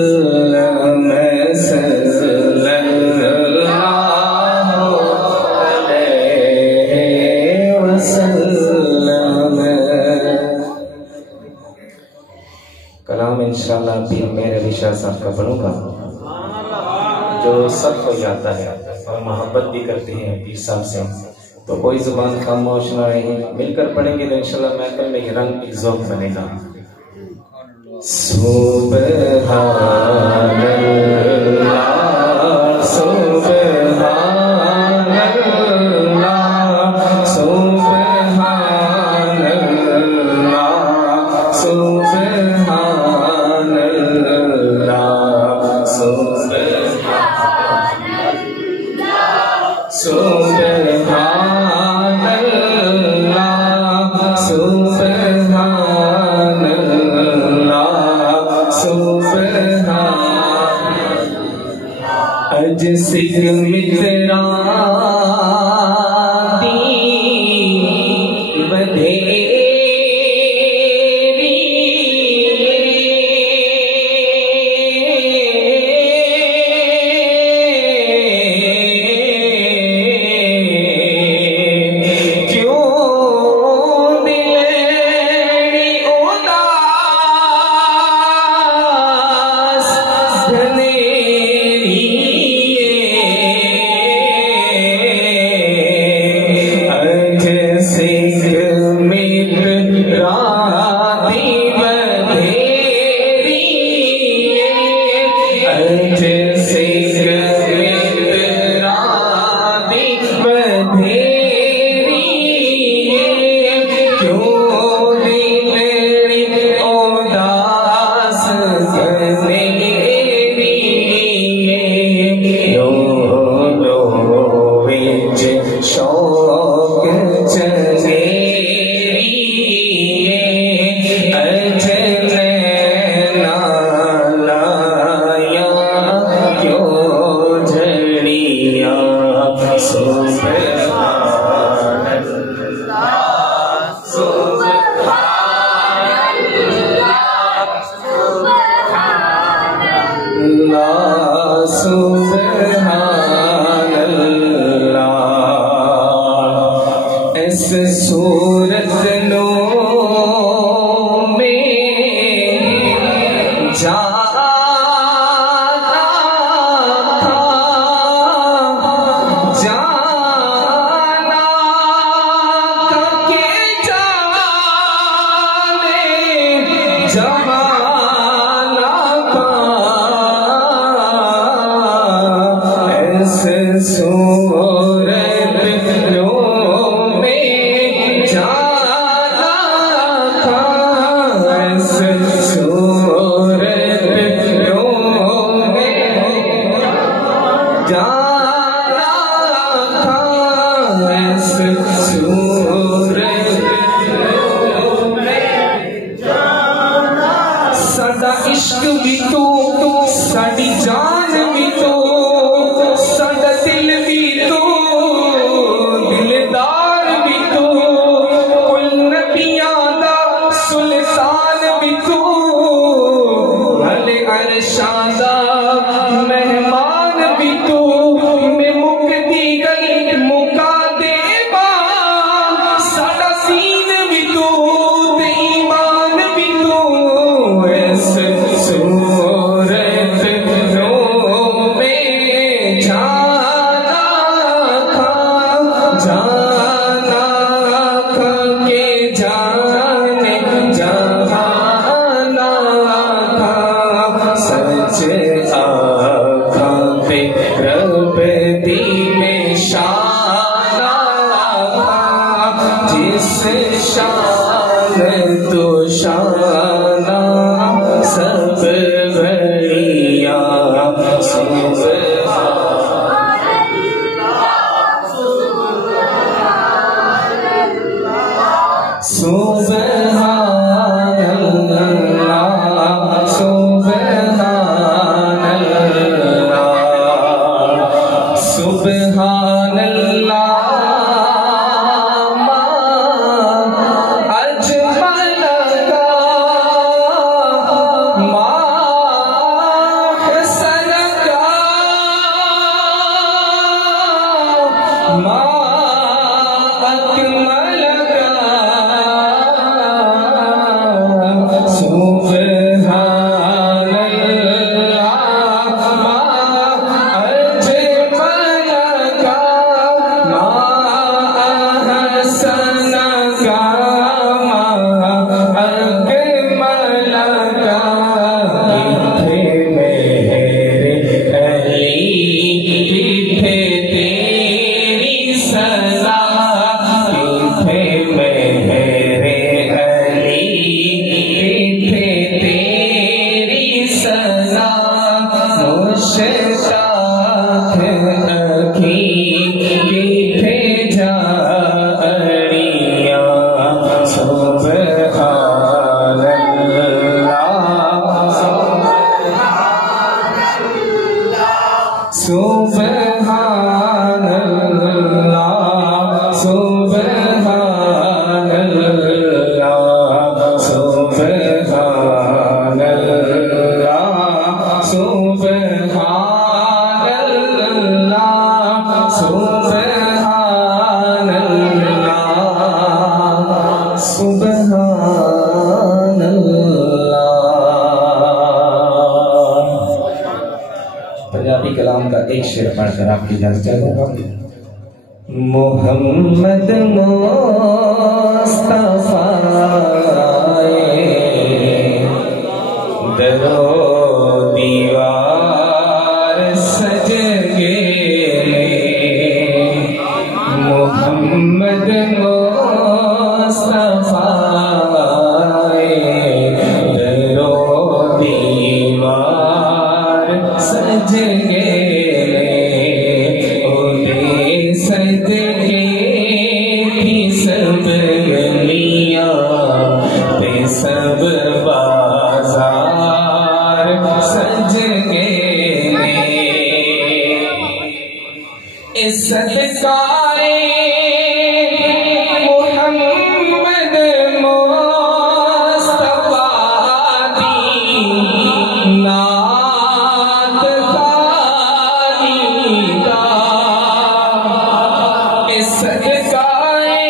وسلم صلی اللہ علیہ وسلم۔ کلام انشاءاللہ بھی میرے علی شاہ صاحب کا پڑھوں گا، جو سب کو جاتا ہے اور محبت بھی کرتے ہیں پیر صاحب سے، تو کوئی زبان خاموش نہ رہے، مل کر پڑھیں گے تو انشاءاللہ محفل میں یہ رنگ ایک ذوق بنے گا۔ سبحان اللہ سبحان اللہ سبحان اللہ سبحان اللہ سبحان سبحان اللہ سبحان اللہ سبحان اج سکھ متران دی بدھیری سبحان اللہ اس صورت نو میں جانا تھا جانا کہ جانے جہانا کا صورت نو میں جانا تھا اس صورت نو میں جانا تھا اس صورت نو میں جانا سدا عشق بھی تو ساڈی جان بھی تو ساڈا دل بھی تو دلدار بھی تو کوئی نبیاں دا سلطان بھی تو بھلے عرشاں دا مہمان بھی تو میں مکتی گئی مکا دے بان ساڈا سین بھی تو ایمان بھی تو اس صورت نو میں جانا تھا جانا تھا کہ جانے جہانا تھا سچ آنکھاں پہ رب دی نشانہ تھا جس شان تو شانہ سب گھڑیاں سبحان اللہ سبحان اللہ پنجابی کلام کا ایک شعر پڑھ کر آپ کی اجازت چاہوں گا. محمد مصطفیٰ درو دیوار سج گئے. محمد مصطفیٰ درو دیوار سج گئے. سب گلیاں پہ سب بازار سج گئے. اس صدقائے محمد مصطفیٰ دی نعت خالیدہ. اس صدقائے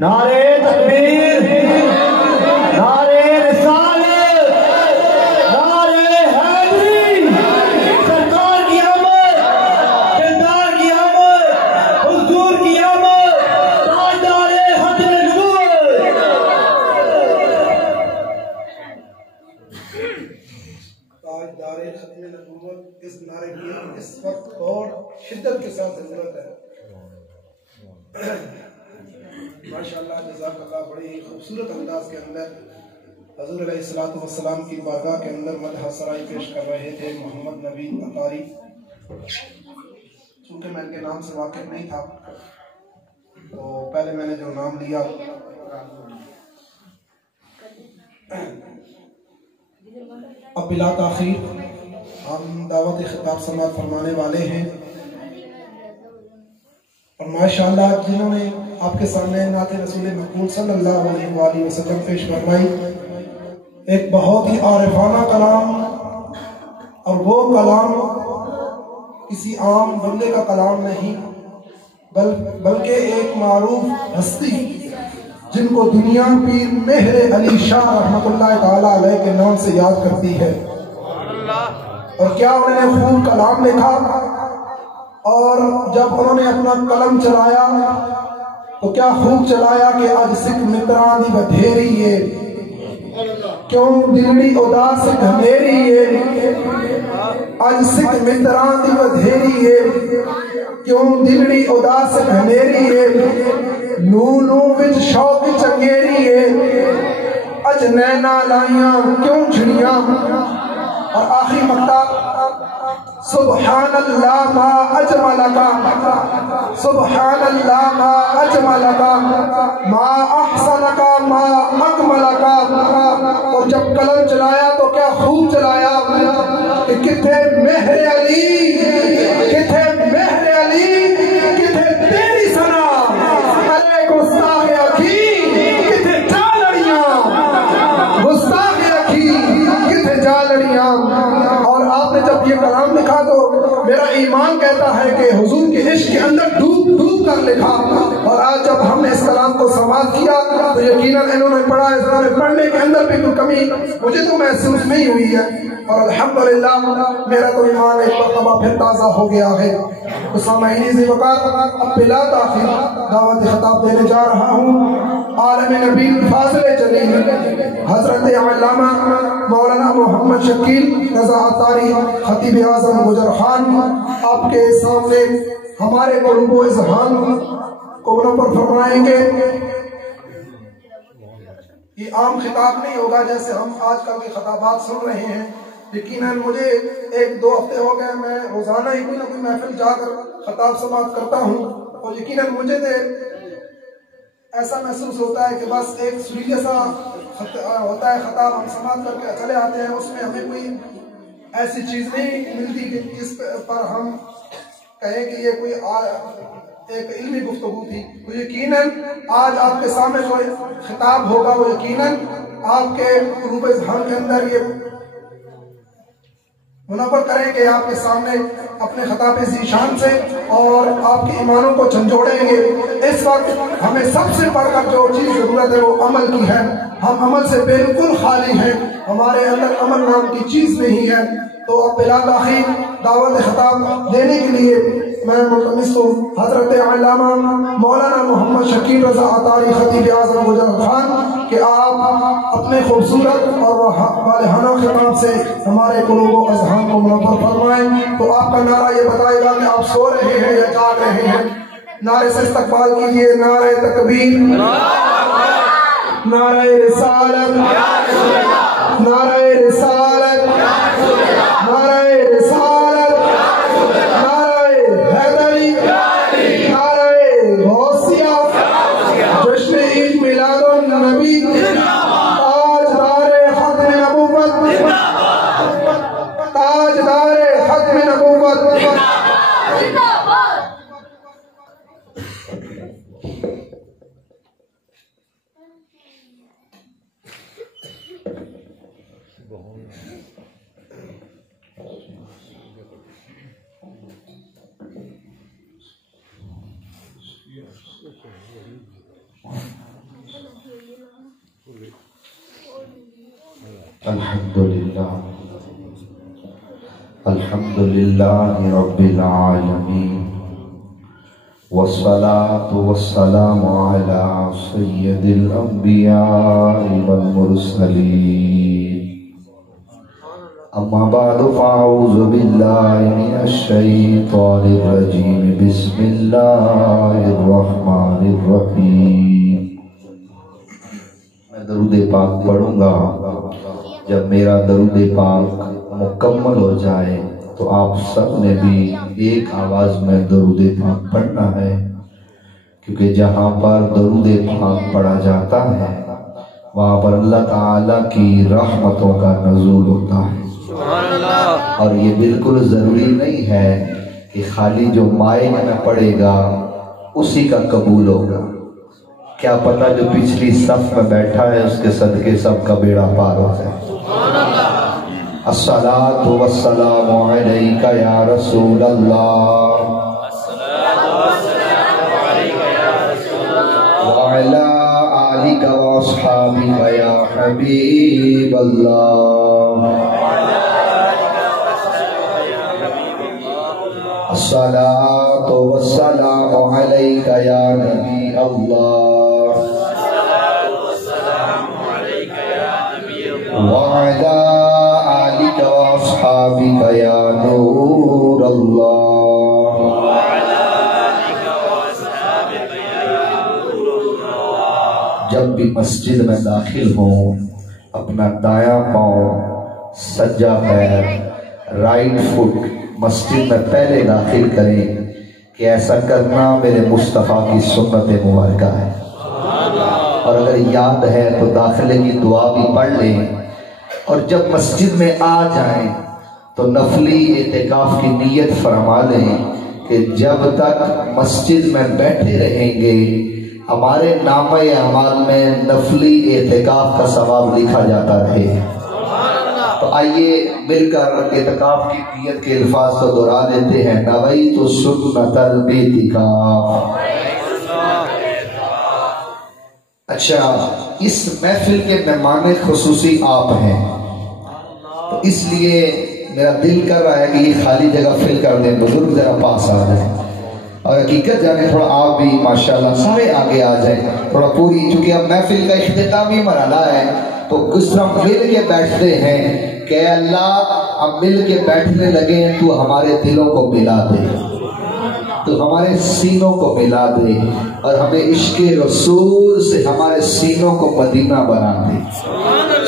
نعرے تکبیر، نعرے رسالت، نعرے حیدری، سرکار کی آمد، کردار کی آمد، حضور کی آمد، تاجدار ختم نبوت. تاجدار ختم نبوت اس نعرے کی اس وقت اور شدت کے ساتھ ضرورت ہے. ماشاءاللہ جزاک اللہ. بڑی خوبصورت انداز کے اندر حضور علیہ السلام کی بارگاہ کے اندر مدح سرائی پیش کر رہے تھے محمد نبی اطاری. چونکہ میں ان کے نام سے واقف نہیں تھا تو پہلے میں نے جو نام لیا اب بلا تاخیر ہم دعوت خطاب سماعت فرمانے والے ہیں. اور ماشاءاللہ جنہوں نے آپ کے سامنے نعت رسول مقبول صلی اللہ علیہ وآلہ وسلم پیش فرمائی، ایک بہت ہی عارفانہ کلام، اور وہ کلام کسی عام بندے کا کلام نہیں بلکہ ایک معروف ہستی جن کو دنیا پیر مہر علی شاہ رحمۃ اللہ تعالیٰ علیہ کے نام سے یاد کرتی ہے. اور کیا انہوں نے خوب کلام لکھا، اور جب انہوں نے اپنا قلم چلایا تو کیا خوب چلایا کہ اج سکھ متراں دی بدھیری ہے، کیوں دلڑی اداس گھنیری ہے. اج سکھ متراں دی بدھیری ہے، کیوں دلڑی اداس گھنیری ہے. نو وچ نینا لائیاں کیوں چھڑیاں. اور آخری مقطع سبحان اللہ ما اجملکا، سبحان اللہ ما اجملکا، ما احسنکا ما اکملکا. اور جب قلم چلایا تو کیا خوب چلایا کہ کتھے مہر علی، کتھے مہر علی، کتھے تیری ثنا ارے گستاخ اکھی کتھے جا لڑیاں، گستاخ اکھی کتھے جا لڑیاں. اور آپ نے جب یہ کلام لکھا تو میرا ایمان کہتا ہے کہ حضور کے عشق کے اندر ڈوب ڈوب کر لکھا. اور آج جب ہم نے اس کلام کو سماعت کیا تو یقیناً انہوں نے پڑھا، انہوں نے پڑھنے کے اندر بھی کوئی کمی مجھے تو محسوس نہیں ہوئی ہے. اور الحمدللہ میرا تو ایمان ایک مرتبہ پھر تازہ ہو گیا ہے. تو سامعین ذی وقار، اب بلا تاخیر دعوت خطاب دینے جا رہا ہوں عالم نبی فاضل جلیل حضرت علامہ مولانا محمد شکیل رضا عطاری خطیب اعظم گجر خان. آپ کے سامنے ہمارے قلوب و اذہان کو منور فرمائیں گے. یہ عام خطاب نہیں ہوگا جیسے ہم آج کل کے خطابات سن رہے ہیں. یقیناً مجھے 1-2 ہفتے ہو گئے میں روزانہ ہی کوئی نہ کوئی محفل جا کر خطاب سماعت کرتا ہوں. اور یقیناً مجھے ایسا محسوس ہوتا ہے کہ بس ایک سریلے سا ہوتا ہے خطاب، ہم سماعت کر کے چلے آتے ہیں. اس میں ہمیں کوئی ایسی چیز نہیں ملتی کہ جس پر ہم کہیں کہ یہ کوئی ایک علمی گفتگو تھی. تو یقیناً آج آپ کے سامنے جو خطاب ہوگا وہ یقیناً آپ کے قلوب اذہان کے اندر یہ منور کریں گے آپ کے سامنے اپنے خطاب ذیشان سے اور آپ کے ایمانوں کو جھنجھوڑیں گے. اس وقت ہمیں سب سے بڑھ کر جو چیز ضرورت ہے وہ عمل کی ہے. ہم عمل سے بالکل خالی ہیں، ہمارے اندر عمل نام کی چیز نہیں ہے. تو اب بلا تاخیر دعوت خطاب دینے کے لیے میں ملتمس ہوں حضرت علامہ مولانا محمد شکیل رضا عطاری خطیب اعظم گجر خان کہ آپ اپنے خوبصورت اور والہانہ خطاب سے ہمارے قلوب و اذہان کو منور فرمائیں. تو آپ کا نعرہ یہ بتائے گا کہ آپ سو رہے ہیں یا جاگ رہے ہیں. نعرے سے استقبال کیجیے. نعرہ تکبیر، نعرہ رسالت، نعرہ رسالت، نعرہ رسالت، نعرہ حیدری، نعرہ غوثیہ، جشن عید میلاد النبی، تاجدار ختم نبوت، تاجدار ختم نبوت. الحمدللہ رب العالمین والصلاة والسلام علی سید الانبیاء والمرسلین. اما بعد فاعوذ باللہ من الشیطان الرجیم. بسم اللہ الرحمن الرحیم. میں درود پاک پڑھوں گا. جب میرا درود پاک مکمل ہو جائے تو آپ سب نے بھی ایک آواز میں درود پاک پڑھنا ہے، کیونکہ جہاں پر درود پاک پڑھا جاتا ہے وہاں پر اللہ تعالیٰ کی رحمتوں کا نزول ہوتا ہے. اور یہ بالکل ضروری نہیں ہے کہ خالی جو مائک میں پڑھے گا اسی کا قبول ہوگا. کیا پتہ جو پچھلی صف میں بیٹھا ہے اس کے صدقے سب کا بیڑا پار ہو جائے. الصلاۃ والسلام علیک یا رسول اللہ وعلی آلک واصحابک یا حبیب اللہ. الصلاۃ والسلام علیک یا نبی اللہ وعلی آلک واصحابک یا نور اللہ. جب بھی مسجد میں داخل ہوں اپنا دایاں پاؤں، سجا پیر، رائٹ فٹ مسجد میں پہلے داخل کریں کہ ایسا کرنا میرے مصطفیٰ کی سنت مبارکہ ہے۔ اور اگر یاد ہے تو داخلے کی دعا بھی پڑھ لیں، اور جب مسجد میں آ جائیں تو نفلی اعتکاف کی نیت فرما لیں کہ جب تک مسجد میں بیٹھے رہیں گے ہمارے نامہ اعمال میں نفلی اعتکاف کا ثواب لکھا جاتا رہے۔ تو آئیے مل کر اعتکاف کی نیت کے الفاظ کو دہرا دیتے ہیں۔ نویت سنت الاعتکاف۔ اچھا، اس محفل کے مہمان خصوصی آپ ہیں، تو اس لیے میرا دل کر رہا ہے کہ یہ خالی جگہ فل کر دیں، بزرگ ذرا پاس آ جائیں، اور حقیقت جانے تھوڑا آپ بھی ماشاءاللہ سارے آگے آ جائیں تھوڑا پوری، چونکہ اب محفل کا اختتامی مرحلہ ہے تو کس طرح مل کے بیٹھتے ہیں کہ اللہ اب مل کے بیٹھنے لگے ہیں، تو ہمارے دلوں کو ملا دے، تو ہمارے سینوں کو ملا دے، اور ہمیں عشق رسول سے ہمارے سینوں کو مدینہ بنا دے۔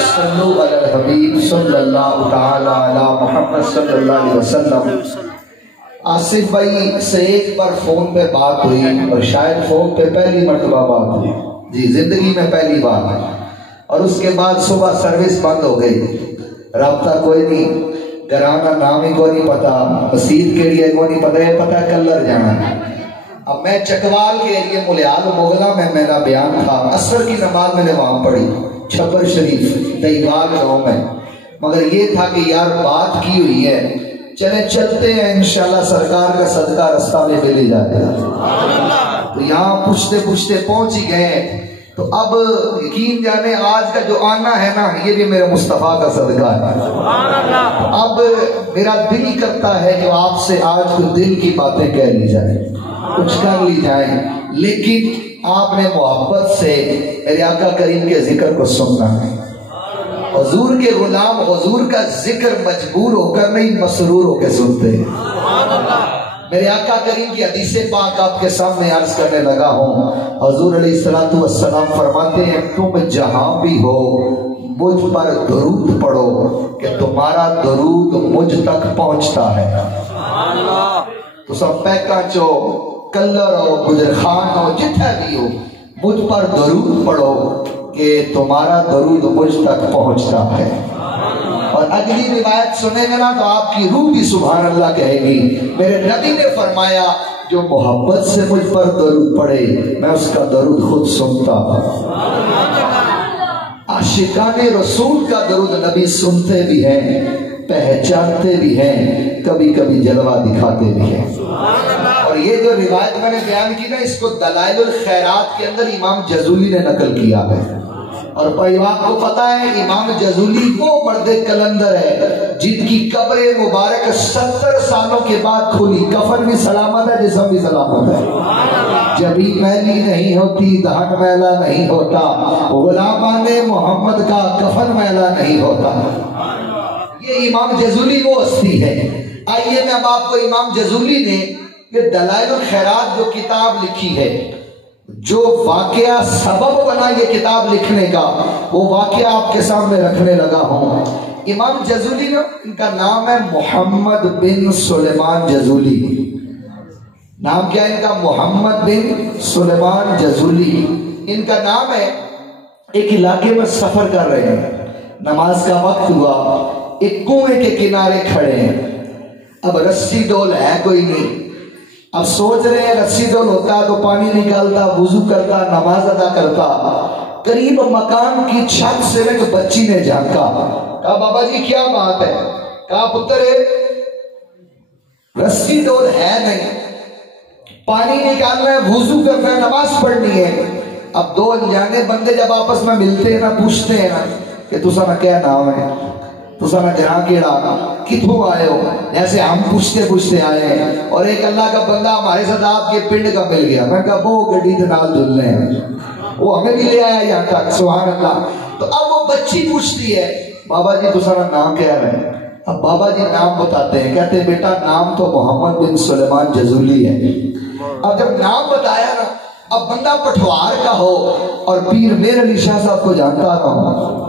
صلو علی الحبیب صلی اللہ تعالی علی محمد صلی اللہ علیہ وسلم۔ آصف بھائی سے ایک بار فون پہ بات ہوئی، اور شاید فون پہ پہلی مرتبہ بات ہوئی، جی زندگی میں پہلی بار، اور اس کے بعد صبح سروس بند ہو گئی، رابطہ کوئی نہیں، گھرانا نام ہی کوئی نہیں پتا، مسجد کے لیے کوئی نہیں پتا، یہ پتا کلر جانا ہے۔ اب میں چکوال کے ایریے ملیال مغلہ میں میرا بیان تھا، عصر کی نماز میں نے وہاں پڑھی، چھپر شریف دیوار گاؤں میں، مگر یہ تھا کہ یار بات کی ہوئی ہے، چلیں چلتے ہیں انشاءاللہ سرکار کا صدقہ رستہ میں مل جائے گا۔ تو یہاں پوچھتے پوچھتے پہنچ ہی گئے، تو اب یقین جانے آج کا جو آنا ہے نا، یہ بھی میرے مصطفیٰ کا صدقہ ہے۔ اب میرا دل ہی کرتا ہے کہ آپ سے آج کچھ دل کی باتیں کہہ لی جائیں، کچھ کر لی جائیں، لیکن آپ نے محبت سے میرے آقا کریم کے ذکر کو سننا ہے۔ حضور کے غلام حضور کا ذکر مجبور ہو کر نہیں، مسرور ہو کے سنتے ہیں۔ میرے آقا کریم کی حدیث پاک آپ کے سامنے عرض کرنے لگا ہوں۔ حضور علیہ السلام فرماتے ہیں تم جہاں بھی ہو مجھ پر درود پڑھو کہ تمہارا درود مجھ تک پہنچتا ہے۔ تو سب پیکا چو کلر ہو گجر خان ہو جتھے بھی ہو مجھ پر درود پڑھو کہ تمہارا درود مجھ تک پہنچتا ہے۔ اور اگلی روایت سنیں گے نا تو آپ کی روح بھی سبحان اللہ کہے گی۔ میرے نبی نے فرمایا جو محبت سے مجھ پر درود پڑھے میں اس کا درود خود سنتا ہوں۔ عاشقان رسول کا درود نبی سنتے بھی ہیں، پہچانتے بھی ہیں، کبھی کبھی جلوہ دکھاتے بھی ہیں۔ اور یہ جو روایت میں نے بیان کی نا، اس کو دلائل الخیرات کے اندر امام جزولی نے نقل کیا ہے۔ اور بھائی آپ کو پتا ہے امام جزولی وہ مرد کلندر ہے جن کی قبر مبارک 70 سالوں کے بعد کھلی، کفن بھی سلامت ہے، جسم بھی سلامت ہے، جبھی میلی نہیں ہوتی، دہن میلا نہیں ہوتا، غلامان محمد کا کفن میلا نہیں ہوتا۔ یہ امام جزولی وہ ہستی ہے۔ آئیے میں اب آپ کو امام جزولی نے یہ دلائل الخیرات جو کتاب لکھی ہے، جو واقعہ سبب بنا یہ کتاب لکھنے کا، وہ واقعہ آپ کے سامنے رکھنے لگا ہوں۔ امام جزولی نا، ان کا نام ہے محمد بن سلیمان جزولی۔ نام کیا ہے ان کا؟ محمد بن سلیمان جزولی ان کا نام ہے۔ ایک علاقے میں سفر کر رہے ہیں، نماز کا وقت ہوا، ایک کنویں کے کنارے کھڑے ہیں، اب رسی ڈول ہے کوئی نہیں، اب سوچ رہے ہیں رسی ڈول ہوتا تو پانی نکالتا، وضو کرتا، نماز ادا کرتا۔ قریب مکان کی چھت سے ایک بچی نے جھانکا، کہا بابا جی کیا بات ہے؟ کہا پتر رسی ڈول ہے نہیں، پانی نکالنا ہے، وضو کرنا ہے، نماز پڑھنی ہے۔ اب دو انجانے بندے جب آپس میں ملتے ہیں نا، پوچھتے ہیں نا کہ تسا نا کیا نام ہے، تسا نا جہاں کیڑا، کتوں آئے ہو، جیسے ہم پوچھتے پوچھتے آئے ہیں۔ اور ایک اللہ کا بندہ ہمارے ساتھ آپ کے پنڈ کا مل گیا، میں کہا وہ گڈی دے نال دھلنے ہیں، وہ ہمیں بھی لے آیا یہاں تک، سبحان اللہ۔ تو اب وہ بچی پوچھتی ہے بابا جی تسا نا نام کیا ہے؟ اب بابا جی نام بتاتے ہیں، کہتے ہیں بیٹا نام تو محمد بن سلیمان جزولی ہے۔ اب جب نام بتایا نا، اب بندہ پٹھوار کا ہو اور پیر میر علی شاہ صاحب کو جانتا نہ ہو،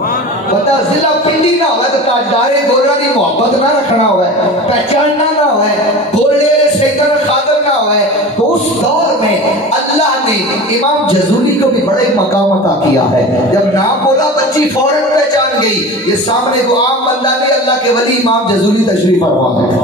بندہ ضلع پنڈی نہ ہوئے تو تاجدارے گورا کی محبت نہ رکھنا ہوئے، پہچاننا نہ ہوئے، بولنے سیدنا خادر نہ ہوئے، تو اس دور میں اللہ نے امام جزولی کو بھی بڑے مقام عطا کیا ہے۔ جب نام بولا بچی فوراً پہچان گئی، یہ سامنے کو عام بندہ نہیں، اللہ کے ولی امام جزولی تشریف فرما ہے۔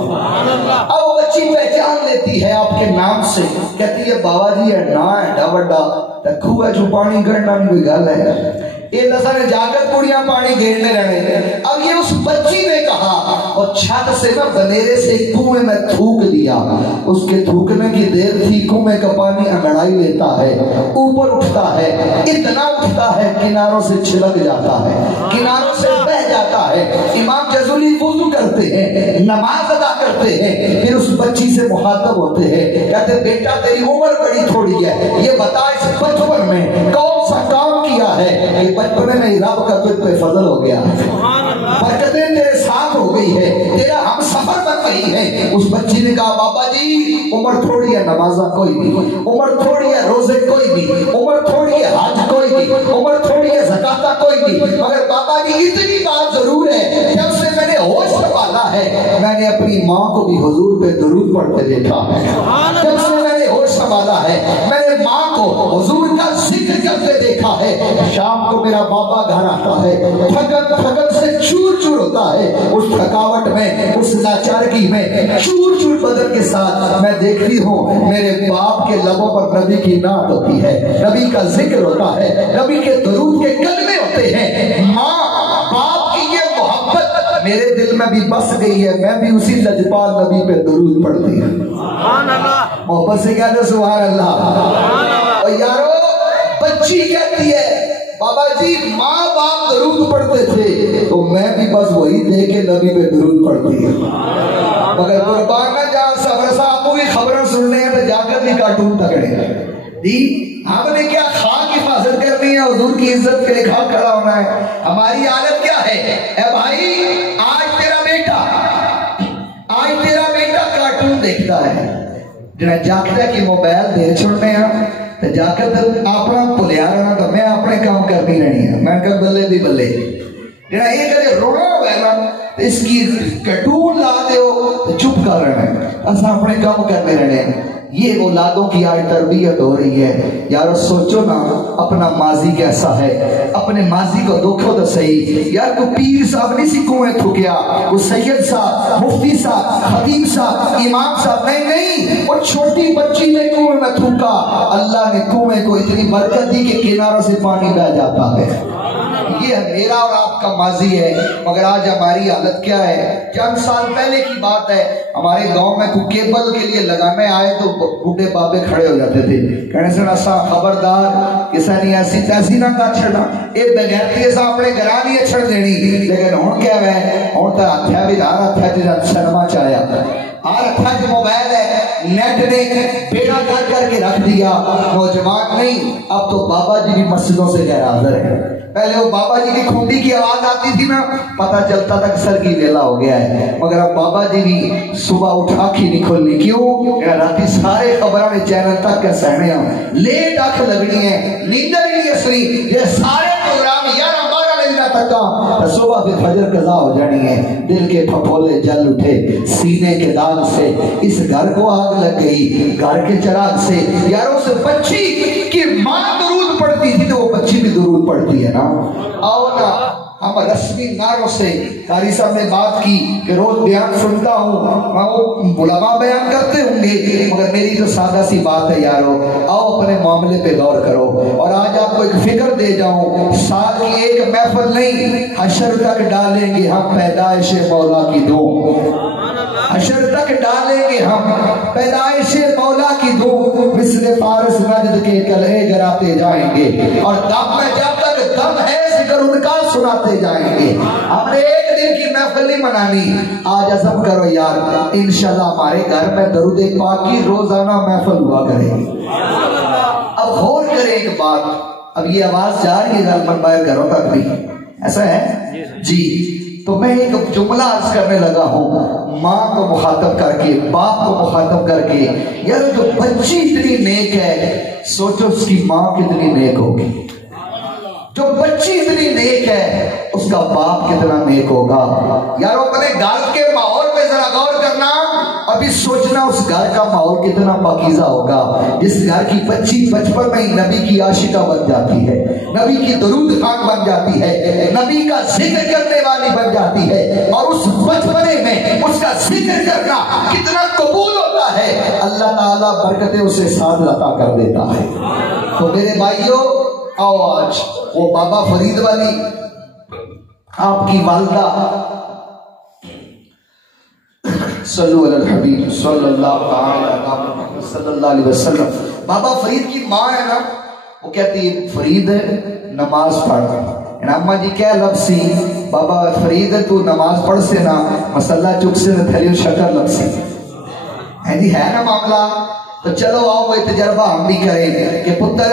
اب وہ بچی پہچان لیتی ہے آپ کے نام سے، کہتی ہے بابا جی ہے نا ہے وڈا تکھو ہے جو پانی گڑنا نہیں کوئی گل ہے، یہ دسا نے جاگت کڑیاں پانی گھیرنے رہے۔ اب یہ اس بچی نے کہا اور چھت سے نہ بنیرے سے کنویں میں تھوک دیا، اس کے تھوکنے کی دیر تھی، کنویں کا پانی انگڑائی لیتا ہے، اوپر اٹھتا ہے، اتنا اٹھتا ہے کناروں سے چھلک جاتا ہے، کناروں سے بہ جاتا ہے۔ امام جزولی وضو کرتے ہیں، نماز ادا کرتے ہیں، پھر اس بچی سے مخاطب ہوتے ہیں، کہتے بیٹا تیری عمر بڑی تھوڑی ہے، یہ بتا اس بچپن میں کون سا کام کیا ہے کہ بچپنے میں رب کا تجھ پہ فضل ہو گیا، برکتیں تیرے ساتھ ہو گئی ہے، تیرا ہم سفر بن گئی ہے۔ اس بچی نے کہا بابا جی عمر تھوڑی ہے، نمازہ کوئی نہیں، عمر تھوڑی ہے، روزے کوئی نہیں، عمر تھوڑی ہے، حج کوئی نہیں، عمر تھوڑی ہے، زکاتہ کوئی نہیں، مگر بابا جی اتنی بات ضرور ہے، جب سے میں نے ہوش سنبھالا ہے میں نے اپنی ماں کو بھی حضور پہ درود پڑھتے دیکھا ہے، جب سے میں نے ہوش سنبھالا ہے میں نے ماں کو حضور کا ذکر کرتے دیکھا ہے۔ شام کو میرا بابا گھر آتا ہے، تھکن سے چور چور ہوتا ہے، اس تھکاوٹ میں، اس لاچارگی میں، چور چور بدن کے ساتھ میں دیکھتی ہوں میرے باپ کے لبوں پر نبی کی نعت ہوتی ہے، نبی کا ذکر ہوتا ہے، نبی کے درود کے کلمے ہوتے ہیں۔ ماں باپ کی یہ محبت میرے دل میں بھی بس گئی ہے، میں بھی اسی لجپال نبی پہ درود پڑھتی ہوں۔ محبت سے کہتے سبحان اللہ۔ اور یارو بچی کہتی ہے بابا جی ماں باپ درود پڑھتے تھے تو میں بھی بس وہی دیکھ کے نبی پہ درود پڑھتی ہوں، مگر قربان نہ جان صبر صاحب کو بھی خبریں سننے ہیں تو جا کر بھی کارٹون تکڑے دی، ہم نے کیا خاک حفاظت کرنی ہے، حضور کی عزت کے لیے خاک کھڑا ہونا ہے۔ ہماری حالت کیا ہے؟ اے بھائی آج تیرا بیٹا کارٹون دیکھتا ہے، جنہیں جاگتا ہے کہ موبائل دے چھوڑنے ہیں تو جا کر اپنا بھولیا رہنا تو میں اپنے کام کرنی رہنی ہے۔ میں کہا بلے بھی بلے جنہیں یہ کہتے رونا ہوا ہے نا اس کی کٹون لا دے ہو تو چپ کر رہنا ہے، ایسا اپنے کام کرنے رہنے ہیں۔ یہ اولادوں کی آج تربیت ہو رہی ہے۔ یار سوچو نا اپنا ماضی کیسا ہے، اپنے ماضی کو دیکھو تو صحیح۔ یار کوئی پیر صاحب نہیں سی کنویں تھوکیا، کوئی سید صاحب، مفتی صاحب، خطیب صاحب، امام صاحب، نہیں، وہ چھوٹی بچی نے کنویں میں تھوکا، اللہ نے کنویں کو اتنی برکت دی کہ کناروں سے پانی بہ جاتا ہے۔ یہ میرا اور آپ کا ماضی ہے، مگر آج ہماری حالت کیا ہے؟ چند سال پہلے کی بات ہے، ہمارے گاؤں میں کوئی کیبل کے لیے لگانے آئے تو بوڑھے بابے کھڑے ہو جاتے تھے، کہنے سے ایسا خبردار کسی نے ایسی تیسی نہ کر چھڑنا، یہ بغیرتی ایسا اپنے گھرا نہیں چھڑ دینی۔ لیکن ہوں کیا ہے، ہوں تو ہتھیا بھی ہر ہتھیا جیسا سنما چاہیا، ہر ہتھیا جو موبائل ہے، نیٹ نے بیڑا کر کے رکھ دیا۔ نوجوان نہیں، اب تو بابا جی بھی مسجدوں سے غیر حاضر ہے۔ پہلے وہ بابا جی کی کھونڈی کی آواز آتی تھی نا، پتہ چلتا تھا کہ سر کی ویلا ہو گیا ہے، مگر اب بابا جی بھی صبح اٹھ آنکھی نہیں کھولنی، کیوں؟ راتی سارے خبراں نے چینل تک کے سہنے ہیں، لیٹ آنکھ لگنی ہے، نیندر نہیں اسری، یہ سارے پروگرام 11-12 بجے تک کا صبح پھر فجر قضا ہو جانی ہے۔ دل کے پھپھولے جل اٹھے سینے کے داغ سے، اس گھر کو آگ لگ گئی گھر کے چراغ سے۔ یاروں سے بچی کی ماں درود پڑھتی تھی تو وہ بچی بھی درود پڑھتی ہے نا۔ آؤ نا ہم رسمی نعروں سے، قاری صاحب نے بات کی کہ روز بیان سنتا ہوں، وہ علماء بیان کرتے ہوں گے، مگر میری تو سادہ سی بات ہے یارو، آؤ اپنے معاملے پہ غور کرو۔ اور آج آپ کو ایک فکر دے جاؤں، سال کی ایک محفل نہیں، حشر تک ڈالیں گے ہم پیدائش مولا کی دھوم، حشر تک ڈالیں گے ہم پیدائش مولا کی دھوم، مثل فارس نجد کے کلہے گراتے جائیں گے، اور دم میں جب تک دم ہے ذکر ان کا سناتے جائیں گے۔ ہم نے ایک دن کی محفل نہیں منانی، آج عزم کرو یار، انشاءاللہ ہمارے گھر میں درود پاک کی روزانہ محفل ہوا کرے گی۔ اب غور کریں ایک بات، اب یہ آواز جا رہی ہے غالباً باہر گھروں تک بھی، ایسا ہے جی؟ تو میں ایک جملہ عرض کرنے لگا ہوں، ماں کو مخاطب کر کے، باپ کو مخاطب کر کے، یار جو بچی اتنی نیک ہے، سوچو اس کی ماں کتنی نیک ہوگی۔ جو بچی اتنی نیک ہے اس کا باپ کتنا نیک ہوگا۔ یار اپنے گھر کے ماحول پہ ذرا غور کرنا، ابھی سوچنا اس گھر کا ماحول کتنا پاکیزہ ہوگا جس گھر کی بچی بچپن میں ہی نبی کی عاشقہ بن جاتی ہے، نبی کی درود خوان بن جاتی ہے، نبی کا ذکر کرنے والی بن جاتی ہے، اور اس بچپنے میں اس کا ذکر کرنا کتنا قبول ہوتا ہے، اللہ تعالیٰ برکتیں اسے ساتھ عطا کر دیتا ہے۔ تو میرے بھائیوں، آؤ آج وہ بابا فرید والی آپ کی والدہ، صلو علی الحبیب صلی اللہ علیہ وسلم، بابا فرید کی ماں ہے نا، وہ کہتی ہے فرید نماز پڑھ، اما جی کیا لفظ سی، بابا فرید تو نماز پڑھ سے نا مسلح چک سے تھلیو شکر لفظ سی ہے جی، ہے نا معاملہ۔ تو چلو آؤ کوئی تجربہ ہم بھی کریں کہ پتر